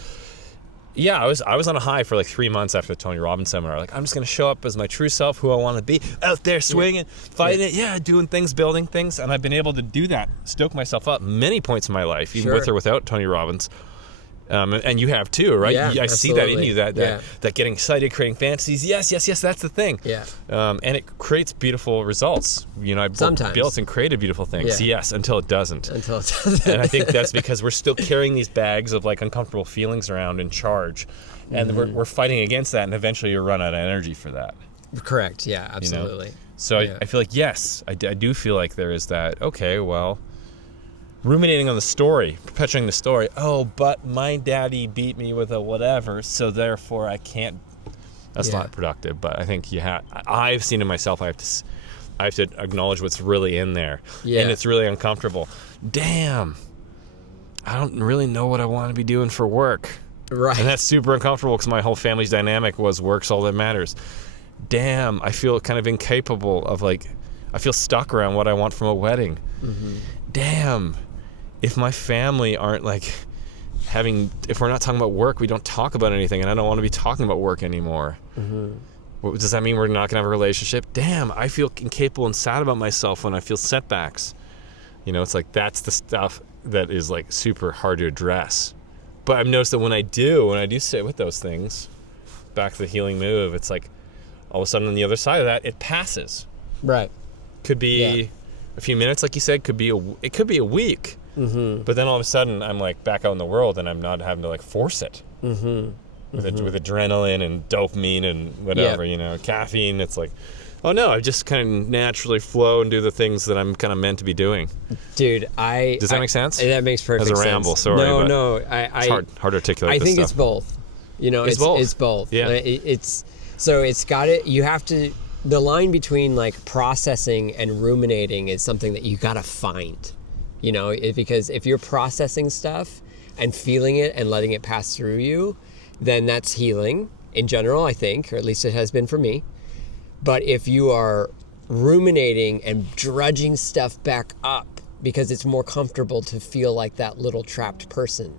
yeah, I was on a high for like 3 months after the Tony Robbins seminar. Like, I'm just going to show up as my true self, who I want to be, out there swinging, fighting it, doing things, building things. And I've been able to do that, stoke myself up many points in my life, even with or without Tony Robbins. And you have too, right? Yeah, I see that in you, that getting excited, creating fantasies. Yes, that's the thing. Yeah. And it creates beautiful results. You know, I built and created beautiful things. Yeah. Yes, until it doesn't. And I think that's because we're still carrying these bags of like uncomfortable feelings around in charge. And we're fighting against that, and eventually you run out of energy for that. Correct, yeah, absolutely. You know? So I feel like, yes, I do feel like there is that, okay, well, ruminating on the story, perpetuating the story. Oh, but my daddy beat me with a whatever, so therefore I can't. That's not productive. But I think I've seen in myself. I have to acknowledge what's really in there, and it's really uncomfortable. Damn, I don't really know what I want to be doing for work. Right. And that's super uncomfortable because my whole family's dynamic was work's all that matters. Damn, I feel kind of incapable of I feel stuck around what I want from a wedding. Mm-hmm. Damn. If my family aren't if we're not talking about work, we don't talk about anything, and I don't want to be talking about work anymore. Mm-hmm. Does that mean we're not going to have a relationship? Damn, I feel incapable and sad about myself when I feel setbacks. You know, it's like that's the stuff that is like super hard to address. But I've noticed that when I do sit with those things, back to the healing move, it's like all of a sudden on the other side of that, it passes. Right. Could be a few minutes, like you said, it could be a week. Mm-hmm. But then all of a sudden I'm like back out in the world and I'm not having to like force it. Mm-hmm. With adrenaline and dopamine and whatever, you know, caffeine. It's like, oh no, I just kind of naturally flow and do the things that I'm kind of meant to be doing. Dude, does that make sense? That makes perfect sense. As a ramble, sorry. No, it's hard to articulate. I think it's both. You know, it's both. Yeah. You have to. The line between like processing and ruminating is something that you gotta find. You know, because if you're processing stuff and feeling it and letting it pass through you, then that's healing in general, I think, or at least it has been for me. But if you are ruminating and drudging stuff back up because it's more comfortable to feel like that little trapped person,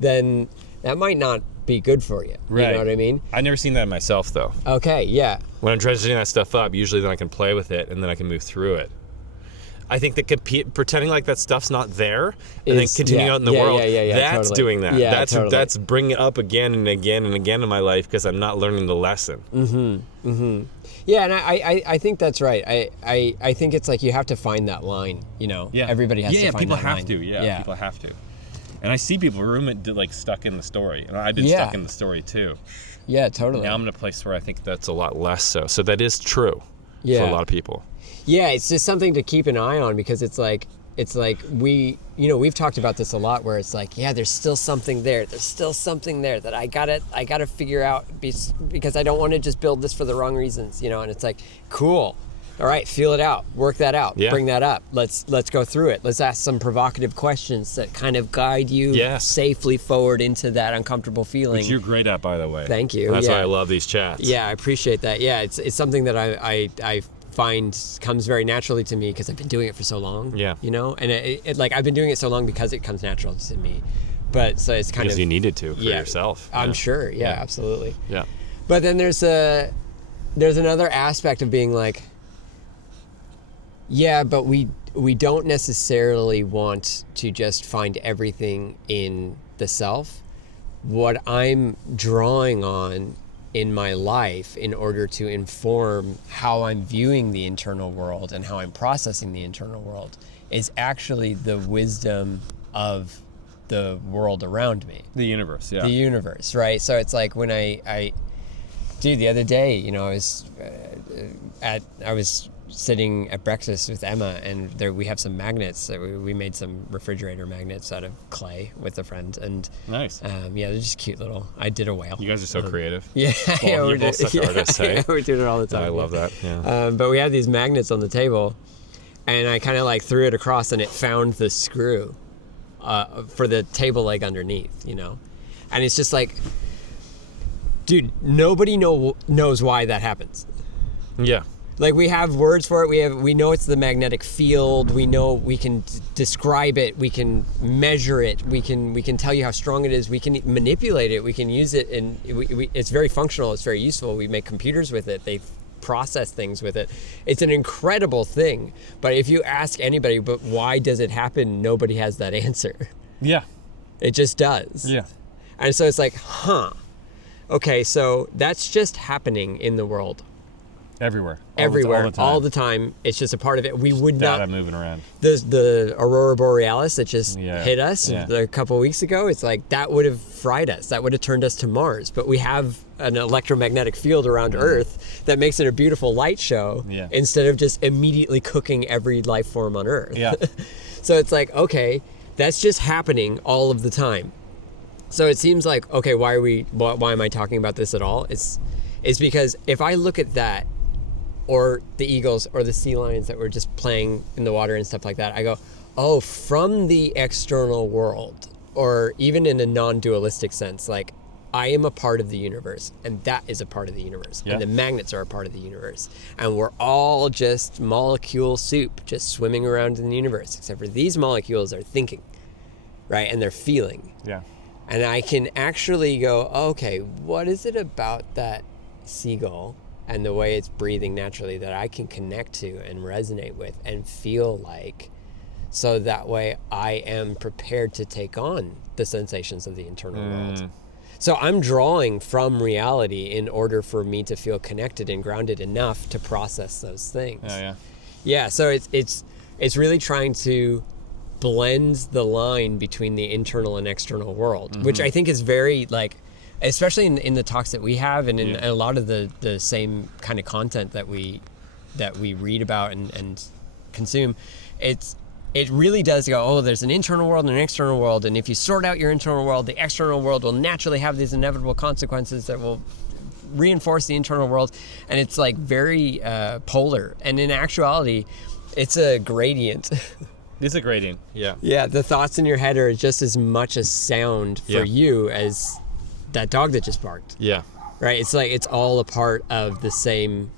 then that might not be good for you. Right. You know what I mean? I've never seen that in myself, though. Okay, yeah. When I'm dredging that stuff up, usually then I can play with it and then I can move through it. I think that pretending like that stuff's not there and then continuing out in the world, that's totally doing that. Yeah, that's bringing it up again and again and again in my life because I'm not learning the lesson. Mm-hmm. Mm-hmm. Yeah, and I think that's right. I think it's like you have to find that line, you know. Yeah. Everybody has to find that line. Yeah, people have to. And I see people like stuck in the story. And I've been stuck in the story too. Yeah, totally. Now I'm in a place where I think that's a lot less so. So that is true for a lot of people. Yeah, it's just something to keep an eye on because it's like we've talked about this a lot where it's like, there's still something there. There's still something there that I gotta figure out because I don't want to just build this for the wrong reasons, you know. And it's like, cool. All right, feel it out, work that out, bring that up. Let's go through it. Let's ask some provocative questions that kind of guide you safely forward into that uncomfortable feeling. Which you're great at, by the way. Thank you. And that's why I love these chats. Yeah, I appreciate that. Yeah, it's something that I find comes very naturally to me because I've been doing it for so long. Yeah. You know, and it like I've been doing it so long because it comes natural to me. But so it's kind because you needed to for yourself. I'm sure. Yeah, absolutely. Yeah. But then there's another aspect of being like, but we don't necessarily want to just find everything in the self. What I'm drawing on in my life in order to inform how I'm viewing the internal world and how I'm processing the internal world is actually the wisdom of the world around me. The universe, yeah. The universe, right? So it's like when the other day, you know, I was sitting at breakfast with Emma, and we have some magnets. We made some refrigerator magnets out of clay with a friend, and nice. They're just cute little. I did a whale. You guys are so creative. Yeah, you're both such artists. Hey, we're doing it all the time. I love that. Yeah. But we had these magnets on the table, and I kind of like threw it across, and it found the screw for the table leg underneath. You know, and it's just like, dude, nobody knows why that happens. Yeah. Like we have words for it. We know it's the magnetic field. We know we can describe it. We can measure it. We can tell you how strong it is. We can manipulate it. We can use it, and it's very functional. It's very useful. We make computers with it. They process things with it. It's an incredible thing. But if you ask anybody, but why does it happen? Nobody has that answer. Yeah. It just does. Yeah. And so it's like, okay, so that's just happening in the world. Everywhere. Everywhere, all the time. It's just a part of it. We would Data not. moving around. The aurora borealis that just hit us Yeah. a couple of weeks ago. It's like that would have fried us. That would have turned us to Mars. But we have an electromagnetic field around Earth that makes it a beautiful light show instead of just immediately cooking every life form on Earth. Yeah. So it's like, okay, that's just happening all of the time. So it seems like, okay, why am I talking about this at all? It's because if I look at that, or the eagles or the sea lions that were just playing in the water and stuff like that, I go, oh, from the external world, or even in a non-dualistic sense, like I am a part of the universe and that is a part of the universe. Yeah. And the magnets are a part of the universe. And we're all just molecule soup, just swimming around in the universe, except for these molecules are thinking, right? And they're feeling. Yeah. And I can actually go, okay, what is it about that seagull and the way it's breathing naturally that I can connect to and resonate with and feel like, so that way I am prepared to take on the sensations of the internal world. So I'm drawing from reality in order for me to feel connected and grounded enough to process those things. Yeah, so it's really trying to blend the line between the internal and external world, which I think is very like, especially in the talks that we have and in a lot of the same kind of content that we read about and consume, it really does go, oh, there's an internal world and an external world, and if you sort out your internal world, the external world will naturally have these inevitable consequences that will reinforce the internal world. And it's like very polar, and in actuality it's a gradient. It's a gradient. Yeah, the thoughts in your head are just as much a sound for you as that dog that just barked. Yeah. Right? It's like it's all a part of the same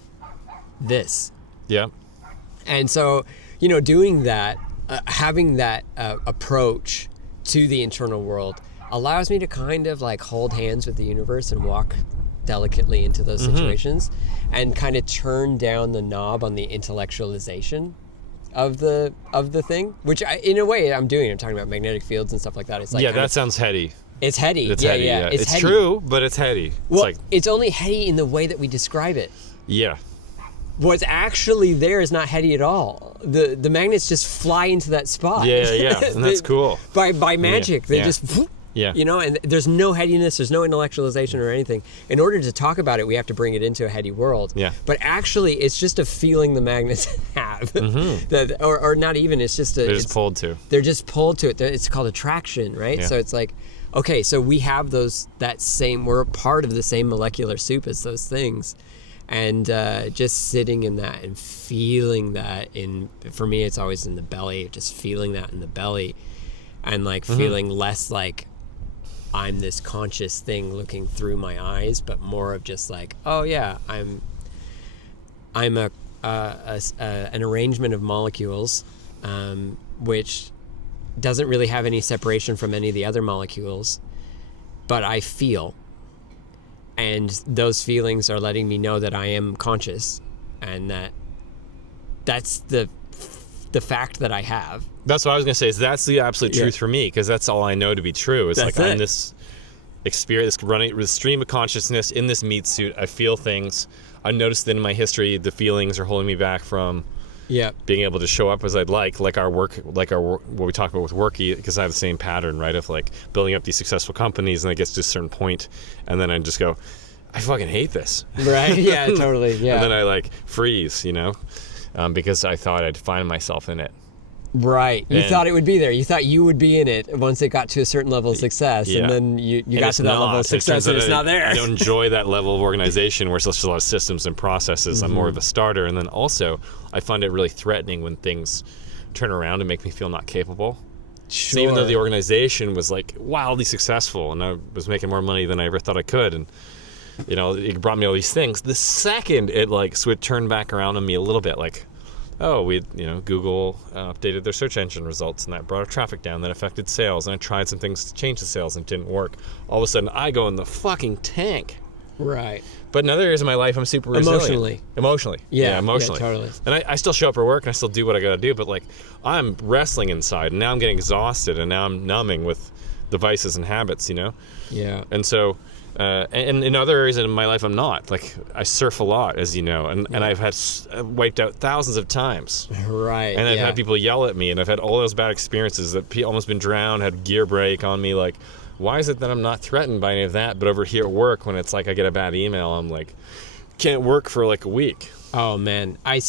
this. Yeah. And so, doing that, having that approach to the internal world allows me to kind of like hold hands with the universe and walk delicately into those situations and kind of turn down the knob on the intellectualization of the thing, which in a way I'm doing. I'm talking about magnetic fields and stuff like that. It's like that sounds heady. It's heady. It's heady. Yeah. It's heady. True, but it's heady. Well, it's only heady in the way that we describe it. Yeah. What's actually there is not heady at all. The magnets just fly into that spot. Yeah. And that's cool. By magic, they just whoop, and there's no headiness, there's no intellectualization or anything. In order to talk about it, we have to bring it into a heady world. Yeah. But actually, it's just a feeling the magnets have. That, or not even, it's just they're just pulled to. They're just pulled to it. It's called attraction, right? Yeah. So it's like, okay, so we have we're a part of the same molecular soup as those things. And just sitting in that and feeling that for me, it's always in the belly, just feeling that in the belly and like feeling less like I'm this conscious thing looking through my eyes, but more of just like, oh yeah, I'm an arrangement of molecules, which doesn't really have any separation from any of the other molecules, but I feel. And those feelings are letting me know that I am conscious, and that's the fact that I have. That's what I was gonna say. Is that's the absolute truth for me, because that's all I know to be true. It's I'm this experience, running this stream of consciousness in this meat suit. I feel things. I noticed that in my history, the feelings are holding me back from being able to show up as I'd like our work, what we talk about with Worky, because I have the same pattern, right, of like building up these successful companies, and it gets to a certain point, and then I just go, I fucking hate this. Right? Yeah, totally. Yeah. And then I like freeze, because I thought I'd find myself in it. Right. You thought it would be there. You thought you would be in it once it got to a certain level of success, and then you got to that level of success, and it's not there. I don't enjoy that level of organization where it's just a lot of systems and processes. I'm more of a starter, and then also I find it really threatening when things turn around and make me feel not capable. Sure. So even though the organization was like wildly successful, and I was making more money than I ever thought I could, and it brought me all these things. The second it like turned back around on me a little bit, like, oh, Google updated their search engine results, and that brought our traffic down. That affected sales, and I tried some things to change the sales, and it didn't work. All of a sudden, I go in the fucking tank. Right. But in other areas of my life, I'm super resilient. Emotionally. Yeah, emotionally. Yeah, totally. And I still show up for work, and I still do what I got to do, but like, I'm wrestling inside, and now I'm getting exhausted, and now I'm numbing with the vices and habits, Yeah. And so, and in other areas in my life, I'm not. Like, I surf a lot, as you know, and I've had wiped out thousands of times. Right. And I've had people yell at me, and I've had all those bad experiences that almost been drowned, had gear break on me. Like, why is it that I'm not threatened by any of that? But over here at work, when it's like I get a bad email, I'm like, can't work for like a week. Oh man, I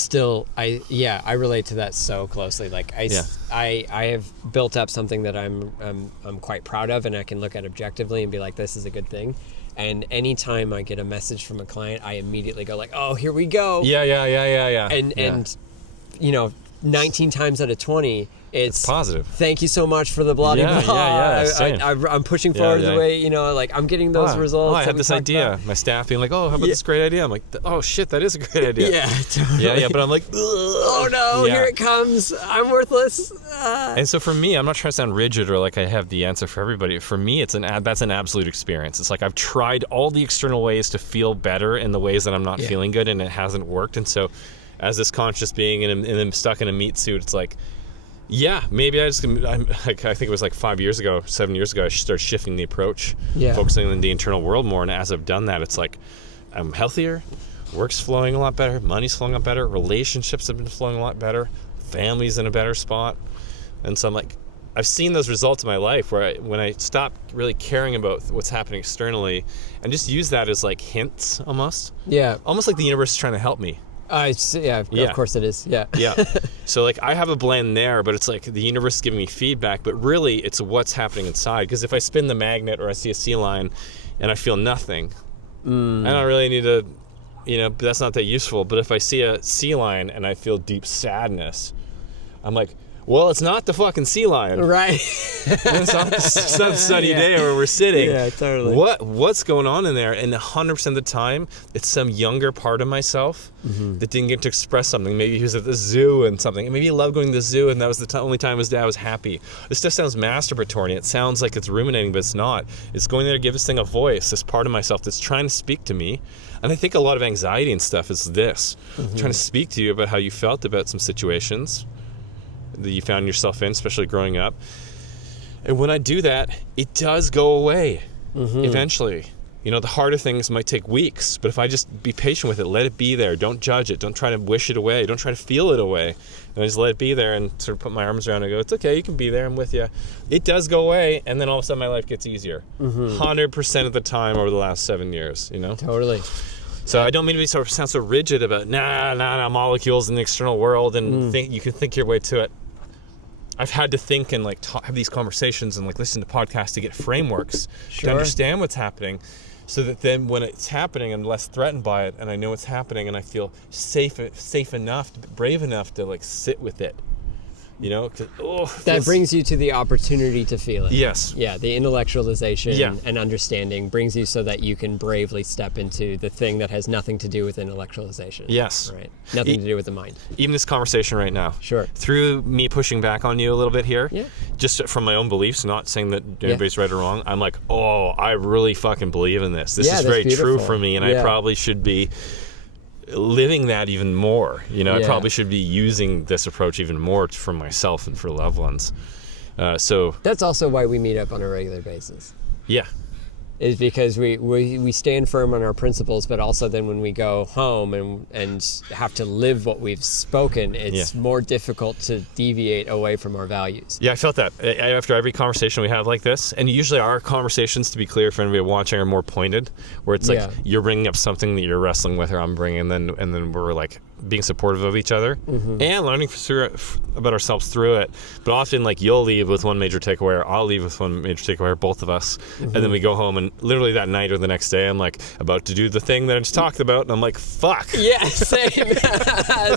relate to that so closely. Like I have built up something that I'm quite proud of, and I can look at objectively and be like, this is a good thing. And anytime I get a message from a client, I immediately go like, oh, here we go. Yeah. And 19 times out of 20, it's positive. Thank you so much for the blah blah blah. I'm pushing forward the way, like I'm getting those results. Oh, I had this idea. My staff being like, oh, how about this great idea? I'm like, oh shit, that is a great idea. Yeah, totally. Yeah, but I'm like, oh no, here it comes. I'm worthless. And so for me, I'm not trying to sound rigid or like I have the answer for everybody. For me, that's an absolute experience. It's like I've tried all the external ways to feel better in the ways that I'm not feeling good, and it hasn't worked. And so as this conscious being and I'm stuck in a meat suit, it's like, yeah, maybe I think it was like 7 years ago, I started shifting the approach, focusing on the internal world more. And as I've done that, it's like I'm healthier, work's flowing a lot better, money's flowing a lot better, relationships have been flowing a lot better, family's in a better spot. And so I'm like, I've seen those results in my life where when I stop really caring about what's happening externally and just use that as like hints almost. Yeah. Almost like the universe is trying to help me. Of course it is. Yeah. So like I have a blend there, but it's like the universe is giving me feedback, but really it's what's happening inside. Because if I spin the magnet or I see a sea lion and I feel nothing, I don't really need to, that's not that useful. But if I see a sea lion and I feel deep sadness, I'm like, well, it's not the fucking sea lion. Right. It's not the sunny day where we're sitting. Yeah, totally. What's going on in there? And 100% of the time, it's some younger part of myself that didn't get to express something. Maybe he was at the zoo and something. And maybe he loved going to the zoo, and that was the only time his dad was happy. This just sounds masturbatory. It sounds like it's ruminating, but it's not. It's going there to give this thing a voice, this part of myself that's trying to speak to me. And I think a lot of anxiety and stuff is this, trying to speak to you about how you felt about some situations that you found yourself in, especially growing up. And when I do that, it does go away eventually. The harder things might take weeks, but if I just be patient with it, let it be there, don't judge it, don't try to wish it away, don't try to feel it away, and I just let it be there and sort of put my arms around it and go, it's okay, you can be there, I'm with you. It does go away, and then all of a sudden my life gets easier. 100% of the time over the last 7 years, Totally. So I don't mean to sound so rigid about molecules in the external world and you can think your way to it. I've had to think and have these conversations and listen to podcasts to get frameworks to understand what's happening, so that then when it's happening, I'm less threatened by it, and I know what's happening, and I feel safe enough, brave enough to sit with it. That brings you to the opportunity to feel it. Yes. Yeah, the intellectualization and understanding brings you so that you can bravely step into the thing that has nothing to do with intellectualization. Yes. Right. Nothing to do with the mind. Even this conversation right now. Sure. Through me pushing back on you a little bit here, yeah. Just from my own beliefs, not saying that anybody's right or wrong, I'm like, oh, I really fucking believe in this. This is very true for me, and I probably should be living that even more. I probably should be using this approach even more for myself and for loved ones. So that's also why we meet up on a regular basis. Yeah. Is because we stand firm on our principles, but also then when we go home and have to live what we've spoken, it's more difficult to deviate away from our values. Yeah, I felt that after every conversation we have like this, and usually our conversations, to be clear for anybody watching, are more pointed, where it's like you're bringing up something that you're wrestling with, or I'm bringing, and then we're being supportive of each other and learning about ourselves through it. But often, like, you'll leave with one major takeaway, or I'll leave with one major takeaway, or both of us, and then we go home, and literally that night or the next day, I'm like about to do the thing that I just talked about, and I'm like, fuck. Yeah, same.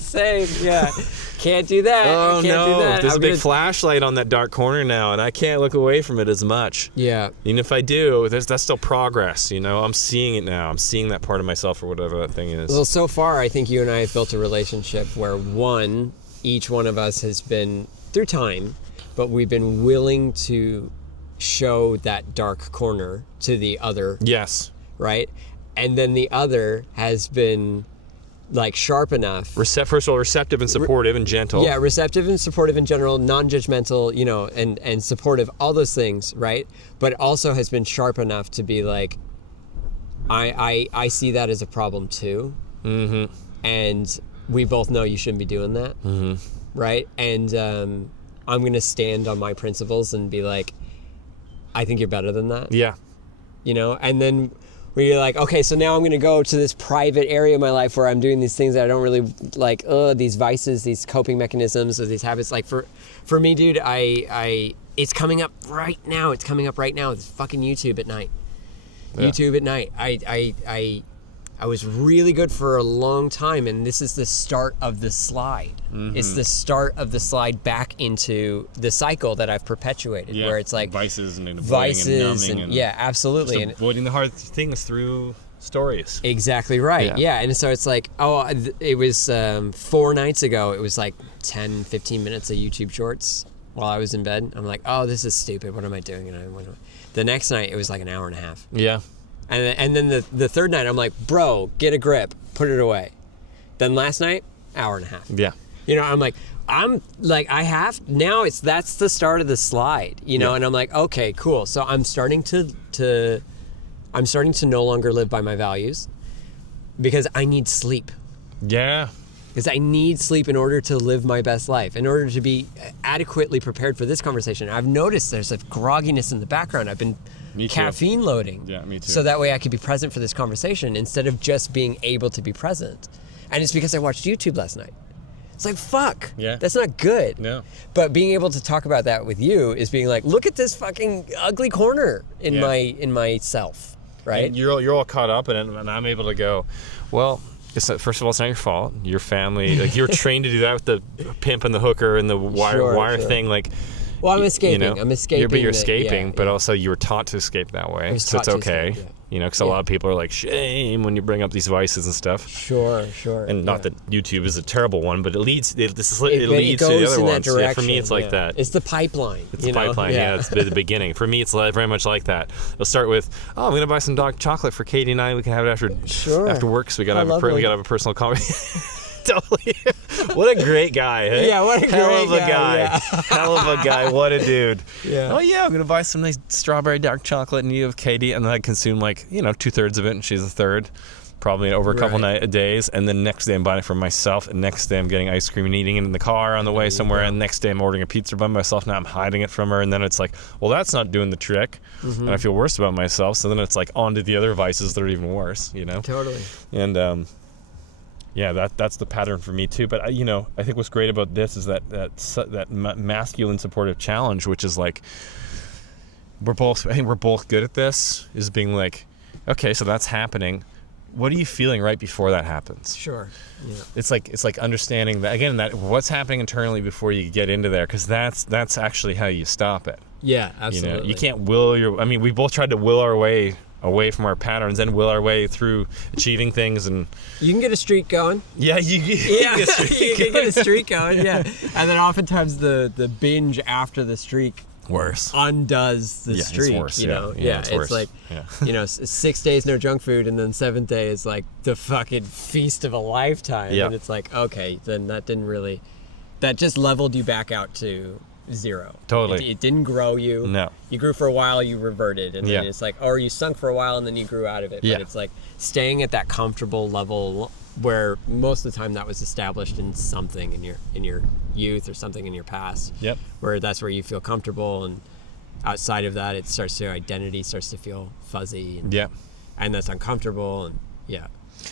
Same, yeah. Can't do that. Oh, can't no. do that. There's a big flashlight on that dark corner now, and I can't look away from it as much. Yeah. And if I do, that's still progress, you know? I'm seeing it now. I'm seeing that part of myself, or whatever that thing is. Well, so far, I think you and I have built a relationship where each one of us has been, through time, but we've been willing to show that dark corner to the other. Yes. Right? And then the other has been, like, sharp enough. First of all, receptive and supportive and gentle. Yeah, receptive and supportive in general, non-judgmental, you know, and supportive, all those things, right? But also has been sharp enough to be like, I see that as a problem too. Mm-hmm. And we both know you shouldn't be doing that, right? And I'm going to stand on my principles and be like, I think you're better than that. Yeah. You know, and then where you're like, okay, so now I'm going to go to this private area of my life where I'm doing these things that I don't really like, these vices, these coping mechanisms, or these habits. Like for me, dude, it's coming up right now. It's coming up right now. It's fucking YouTube at night. Yeah. YouTube at night. I was really good for a long time, and this is the start of the slide. Mm-hmm. It's the start of the slide back into the cycle that I've perpetuated, where it's like vices and numbing and yeah, absolutely, and avoiding the hard things through stories. Exactly right. Yeah, and so it's like, it was 4 nights ago. It was like 10, 15 minutes of YouTube shorts while I was in bed. I'm like, oh, this is stupid. What am I doing? The next night, it was like an hour and a half. Yeah. And then the third night, I'm like, bro, get a grip, put it away. Then last night, hour and a half. Yeah. You know, that's the start of the slide, you know, and I'm like, okay, cool. So I'm starting to no longer live by my values because I need sleep. Yeah. Because I need sleep in order to live my best life, in order to be adequately prepared for this conversation. I've noticed there's a grogginess in the background. I've been caffeine loading. Yeah, me too. So that way I could be present for this conversation instead of just being able to be present. And it's because I watched YouTube last night. It's like, fuck. Yeah. That's not good. No. But being able to talk about that with you is being like, look at this fucking ugly corner in myself, right? And you're all caught up in it, and I'm able to go, well, first of all, it's not your fault. Your family, like, you're trained to do that with the pimp and the hooker and the wire thing, like. Well, I'm escaping. You know, I'm escaping. You're escaping, but also you were taught to escape that way, so it's okay. Escape, you know, because a lot of people are like, shame when you bring up these vices and stuff. Sure. And not that YouTube is a terrible one, but it leads to the other ones. Yeah, for me, it's like that. It's the pipeline. It's the pipeline. Yeah, it's the beginning. For me, it's very much like that. It'll start with, I'm going to buy some dark chocolate for Katie and I. We can have it after work. So we got to have a personal conversation. Totally. What a great guy, hey? Yeah, what a hell of a guy. Yeah. Hell of a guy. What a dude. Yeah. Oh, yeah, I'm going to buy some nice strawberry dark chocolate, and you have Katie, and then I consume, like, 2/3 of it, and she's a third, probably over a couple days, and then next day I'm buying it for myself, and next day I'm getting ice cream and eating it in the car on the way somewhere, and next day I'm ordering a pizza by myself. Now I'm hiding it from her, and then it's like, well, that's not doing the trick, and I feel worse about myself, so then it's like on to the other vices that are even worse, Totally. And, yeah, that's the pattern for me too. But I think what's great about this is that masculine supportive challenge, which is like we're both good at this. Is being like, okay, so that's happening. What are you feeling right before that happens? Sure. Yeah. It's like understanding that again. That what's happening internally before you get into there, because that's actually how you stop it. Yeah, absolutely. You can't will I mean, we both tried to will our way away from our patterns and will our way through achieving things, and you can get a streak going. Yeah, you can get a streak going. Yeah, and then oftentimes the binge after the streak undoes the streak. It's worse, it's like 6 days no junk food, and then 7th day is like the fucking feast of a lifetime. Yeah. And it's like, okay, then that just leveled you back out to zero. Totally. It didn't grow you. No. You grew for a while, you reverted, and then it's like, or you sunk for a while and then you grew out of it. But it's like staying at that comfortable level where most of the time that was established in something in your youth or something in your past. Yep. Where that's where you feel comfortable, and outside of that identity starts to feel fuzzy and that's uncomfortable, and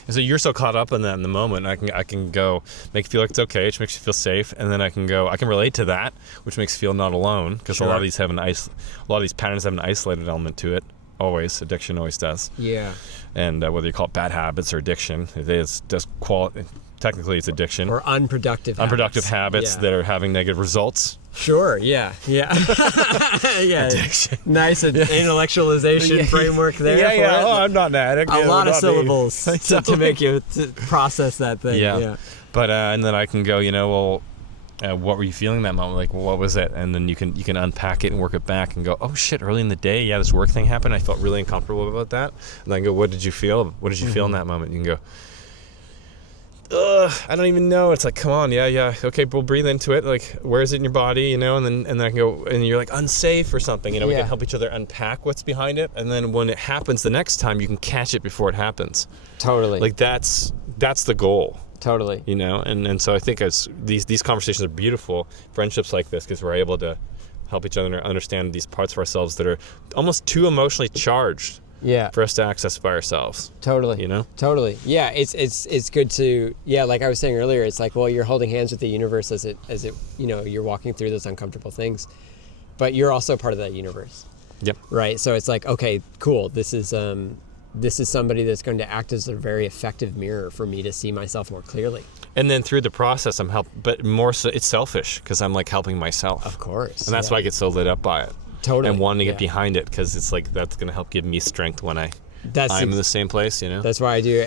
And so you're so caught up in that in the moment. I can go make you feel like it's okay, which makes you feel safe, and then I can relate to that, which makes you feel not alone, because a lot of these patterns have an isolated element to it. Always, addiction always does. Yeah. And whether you call it bad habits or addiction, technically it's addiction or unproductive habits that are having negative results. Sure. Yeah. Yeah. Addiction. Nice intellectualization framework there. Yeah. Oh, I'm not an addict. A lot of syllables to make you to process that thing. Yeah. But and then I can go, what were you feeling that moment? Like, well, what was it? And then you can unpack it and work it back and go, oh shit, early in the day, this work thing happened. I felt really uncomfortable about that. And then I go, what did you feel? What did you feel in that moment? You can go, I don't even know. It's like, come on, okay, we'll breathe into it. Like, where is it in your body, and then I can go, and you're like unsafe or something. We can help each other unpack what's behind it, and then when it happens the next time, you can catch it before it happens. Totally. Like that's the goal. Totally. And so I think as these conversations are beautiful, friendships like this, because we're able to help each other understand these parts of ourselves that are almost too emotionally charged. Yeah. For us to access by ourselves. Totally. Totally. Yeah. It's good to, like I was saying earlier, it's like, well, you're holding hands with the universe as it, you're walking through those uncomfortable things, but you're also part of that universe. Yep. Right. So it's like, okay, cool. This is somebody that's going to act as a very effective mirror for me to see myself more clearly. And then through the process, but more so, it's selfish because I'm like helping myself. Of course. And that's why I get so lit up by it. Totally. And wanting to get behind it, because it's like that's going to help give me strength when I'm in the same place, That's why I do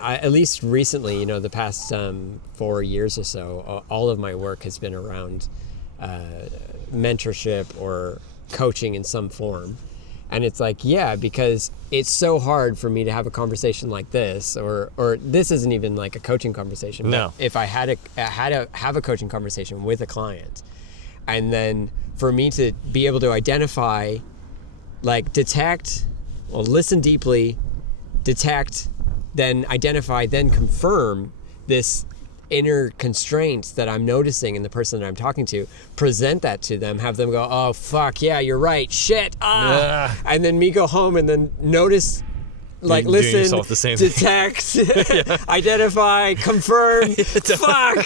at least recently, the past 4 years or so, all of my work has been around mentorship or coaching in some form. And it's like, because it's so hard for me to have a conversation like this, or this isn't even like a coaching conversation. No. But if I had to have a coaching conversation with a client, and then for me to be able to identify, detect, listen deeply, detect, then identify, then confirm this inner constraints that I'm noticing in the person that I'm talking to, present that to them, have them go, oh, fuck, yeah, you're right, shit, and then me go home and then notice, listen, the same detect, identify, confirm, fuck.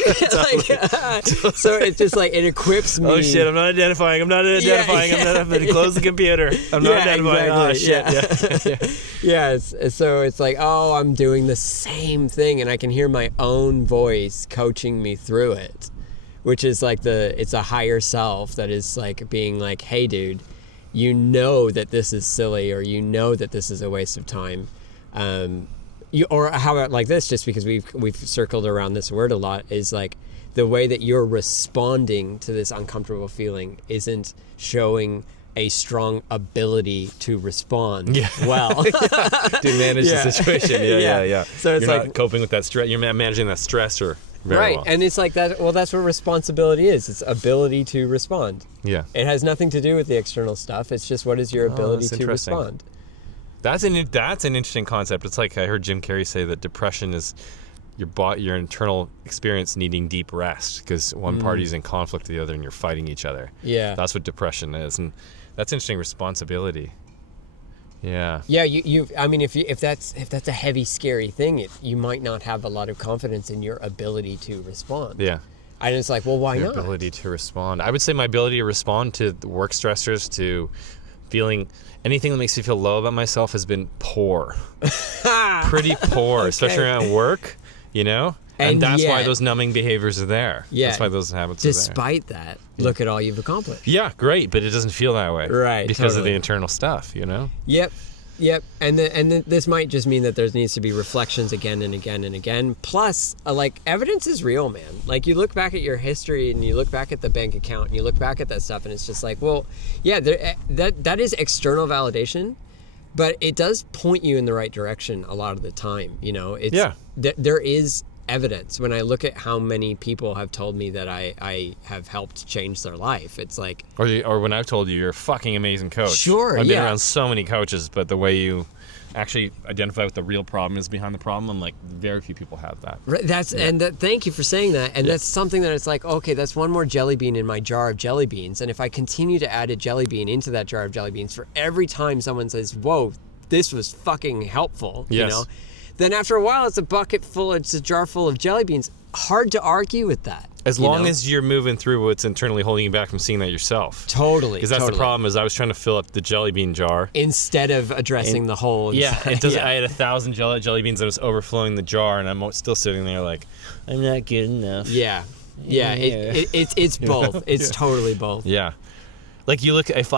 So it's just it equips me. Oh shit, I'm not identifying. I'm not close the computer. I'm not identifying. Exactly. Oh shit, so it's like, oh, I'm doing the same thing, and I can hear my own voice coaching me through it, which is it's a higher self that is being like, hey dude, you know that this is silly, or you know that this is a waste of time. Or how about like this, just because we've circled around this word a lot, is the way that you're responding to this uncomfortable feeling isn't showing a strong ability to respond well. To manage the situation. Yeah. So it's you're not coping with that stress. You're managing that stressor. Very well. And it's like that. Well, that's what responsibility is. It's ability to respond. Yeah. It has nothing to do with the external stuff. It's just what is your ability to respond. That's an interesting concept. It's like I heard Jim Carrey say that depression is your internal experience needing deep rest, because one party's in conflict with the other and you're fighting each other. Yeah. That's what depression is, and that's interesting responsibility. Yeah. Yeah. I mean, if that's a heavy, scary thing, you might not have a lot of confidence in your ability to respond. Yeah. And it's like, well, why your not? Ability to respond. I would say my ability to respond to the work stressors, to feeling anything that makes me feel low about myself, has been poor. Pretty poor, okay. Especially around work, And that's why those numbing behaviors are there. Yeah. That's why those habits are there. Despite that, look at all you've accomplished. Yeah, great, but it doesn't feel that way. Right. Because of the internal stuff, Yep. And this might just mean that there needs to be reflections again and again and again. Plus, evidence is real, man. You look back at your history and you look back at the bank account and you look back at that stuff, and it's just that is external validation, but it does point you in the right direction a lot of the time. There is evidence. When I look at how many people have told me that I have helped change their life, it's like... Or when I've told you you're a fucking amazing coach. Sure, I've been around so many coaches, but the way you actually identify what the real problem is behind the problem, I'm like, very few people have that. Right, thank you for saying that. And that's something that it's like, okay, that's one more jelly bean in my jar of jelly beans. And if I continue to add a jelly bean into that jar of jelly beans for every time someone says, whoa, this was fucking helpful, then after a while, it's a jar full of jelly beans. Hard to argue with that. As long as you're moving through what's internally holding you back from seeing that yourself. Totally. Because that's the problem, is I was trying to fill up the jelly bean jar. Instead of addressing the hole. Yeah, it doesn't. I had 1,000 jelly beans that was overflowing the jar, and I'm still sitting there like, I'm not good enough. Yeah. It's both. It's totally both. Yeah. Like you look, if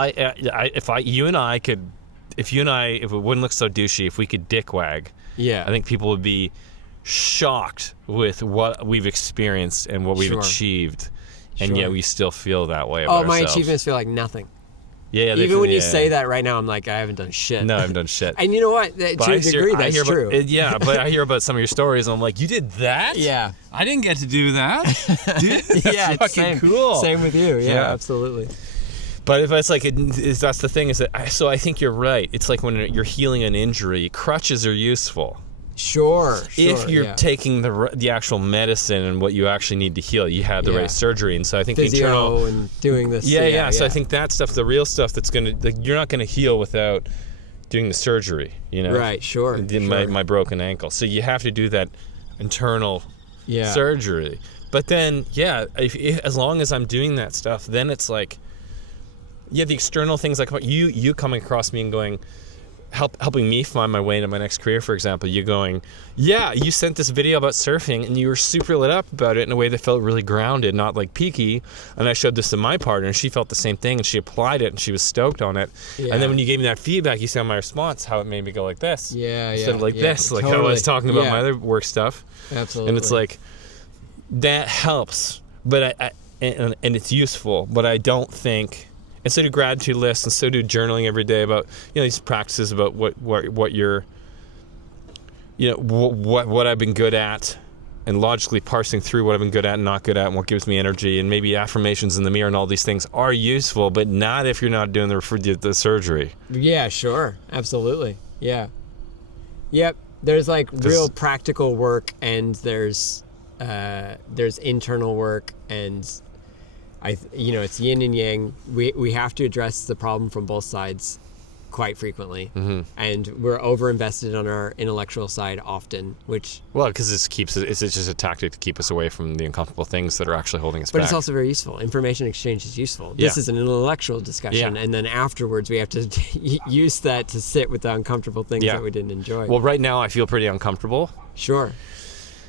you and I, if it wouldn't look so douchey, if we could dick wag, Yeah. I think people would be shocked with what we've experienced and what we've achieved, and yet we still feel that way about my ourselves. achievements feel like nothing. Yeah, even when you say that right now, I'm like, I haven't done shit. No, I haven't done shit. And you know what? To a degree, that's true. But I hear about some of your stories, and I'm like, you did that? Yeah. I didn't get to do that. Dude, that's fucking cool. Same with you. Yeah, absolutely. But if it's like, that's the thing, is that, I think you're right. It's like when you're healing an injury, crutches are useful. Sure. If you're taking the actual medicine and what you actually need to heal, you had the right surgery, and so I think physio the internal and doing this. So I think that stuff, the real stuff, that's you're not gonna heal without doing the surgery. You know, right? Sure. My broken ankle, so you have to do that internal surgery. But then, as long as I'm doing that stuff, then it's like, the external things, like you coming across me and going, helping me find my way into my next career, for example. You going, you sent this video about surfing and you were super lit up about it in a way that felt really grounded, not like peaky. And I showed this to my partner, and she felt the same thing, and she applied it, and she was stoked on it. And then when you gave me that feedback, you saw my response, how it made me go like this, instead of like this, like how I was talking about my other work stuff. Absolutely. And it's like, that helps, but and it's useful, but I don't think. And so do gratitude lists, and so do journaling every day about, these practices about what you're, what I've been good at, and logically parsing through what I've been good at and not good at, and what gives me energy, and maybe affirmations in the mirror, and all these things are useful, but not if you're not doing the surgery. Yeah, sure, absolutely, yeah, yep. There's like real practical work, and there's internal work, and it's yin and yang. We have to address the problem from both sides quite frequently. And we're over-invested on our intellectual side often, which... Well, because it's just a tactic to keep us away from the uncomfortable things that are actually holding us back. But it's also very useful. Information exchange is useful. This is an intellectual discussion, and then afterwards we have to use that to sit with the uncomfortable things that we didn't enjoy. Well, right now I feel pretty uncomfortable. Sure.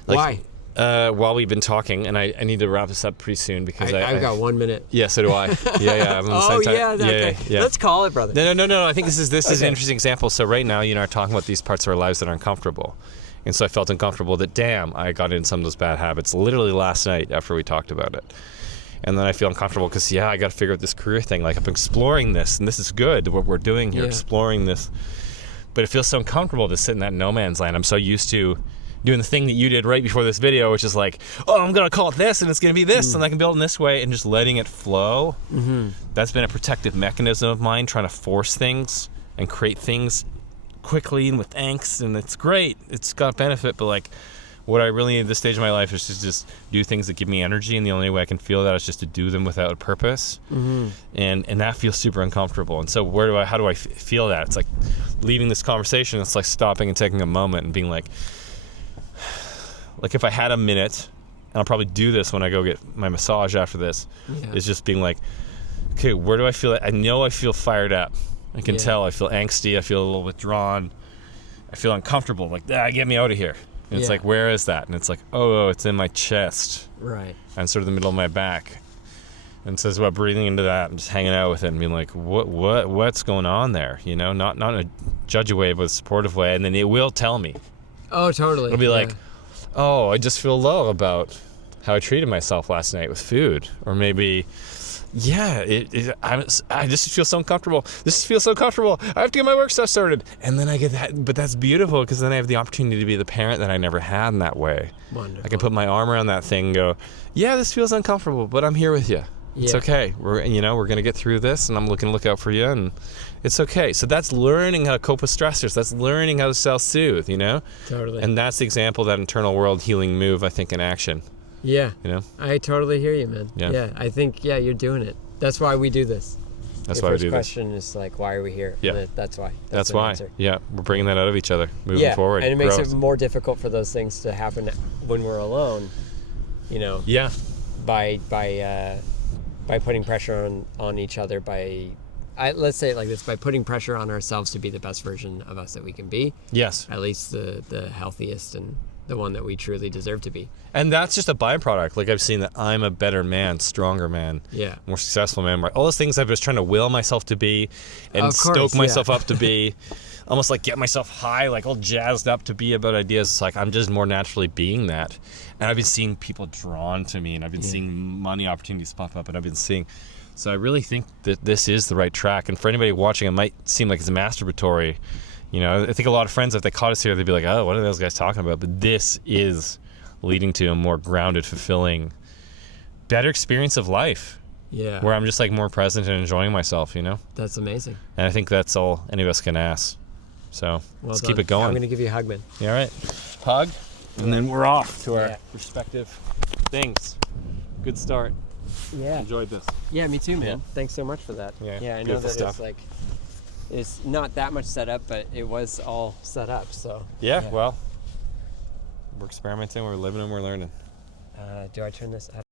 Why? While we've been talking, and I need to wrap this up pretty soon because I've got 1 minute. Yeah, so do I. I'm on the same time. Okay. Let's call it, brother. No. I think this is an interesting example. So right now, are talking about these parts of our lives that are uncomfortable, and so I felt uncomfortable that I got into some of those bad habits literally last night after we talked about it, and then I feel uncomfortable because I got to figure out this career thing. Like, I'm exploring this, and this is good what we're doing here, exploring this, but it feels so uncomfortable to sit in that no man's land. I'm so used to doing the thing that you did right before this video, which is like, I'm going to call it this, and it's going to be this, and I can build it in this way, and just letting it flow. That's been a protective mechanism of mine, trying to force things and create things quickly and with angst, and it's great. It's got benefit, but like, what I really need at this stage of my life is to just do things that give me energy, and the only way I can feel that is just to do them without a purpose. And that feels super uncomfortable. And so how do I feel that? It's like leaving this conversation, it's like stopping and taking a moment and being like if I had a minute, and I'll probably do this when I go get my massage after this, is just being like, okay, where do I feel it? I know I feel fired up. I can tell I feel angsty. I feel a little withdrawn. I feel uncomfortable. Like, get me out of here. And it's like, where is that? And it's like, it's in my chest. Right. And sort of the middle of my back. And so it's about breathing into that and just hanging out with it and being like, what's going on there? Not in a judgy way, but a supportive way. And then it will tell me. Oh, totally. It'll be like, I just feel low about how I treated myself last night with food. Or maybe, I just feel so uncomfortable. This feels so comfortable. I have to get my work stuff started. And then I get that. But that's beautiful, because then I have the opportunity to be the parent that I never had in that way. Wonderful. I can put my arm around that thing and go, this feels uncomfortable, but I'm here with you. It's okay. We're going to get through this, and I'm looking to look out for you, and it's okay. So that's learning how to cope with stressors. That's learning how to self-soothe, Totally. And that's the example of that internal world healing move, I think, in action. Yeah. I totally hear you, man. Yeah. I think, you're doing it. That's why we do this. That's Your why we first do this. question is like, why are we here? Yeah. And that's why. That's the why. answer. Yeah, we're bringing that out of each other, moving forward. And it makes growth. it more difficult for those things to happen when we're alone. You know. Yeah. By putting pressure on each other, let's say it like this, by putting pressure on ourselves to be the best version of us that we can be. Yes. At least the healthiest and the one that we truly deserve to be. And that's just a byproduct. Like I've seen that I'm a better man, stronger man, more successful man. All those things I was trying to will myself to be and stoke myself up to be, almost like get myself high, like all jazzed up to be about ideas. It's like I'm just more naturally being that. And I've been seeing people drawn to me, and I've been seeing money opportunities pop up, and I've been seeing. So I really think that this is the right track. And for anybody watching, it might seem like it's masturbatory. You know, I think a lot of friends, if they caught us here, they'd be like, oh, what are those guys talking about? But this is leading to a more grounded, fulfilling, better experience of life. Yeah. Where I'm just like more present and enjoying myself, you know? That's amazing. And I think that's all any of us can ask. So let's keep it going. I'm going to give you a hug, man. Yeah, all right. Hug. And then we're off to our respective things. Good start. Yeah. Enjoyed this. Yeah, me too, man. Yeah. Thanks so much for that. Yeah, I know beautiful that stuff. it's not that much set up, but it was all set up, so. Yeah, well, we're experimenting, we're living, and we're learning. Do I turn this up?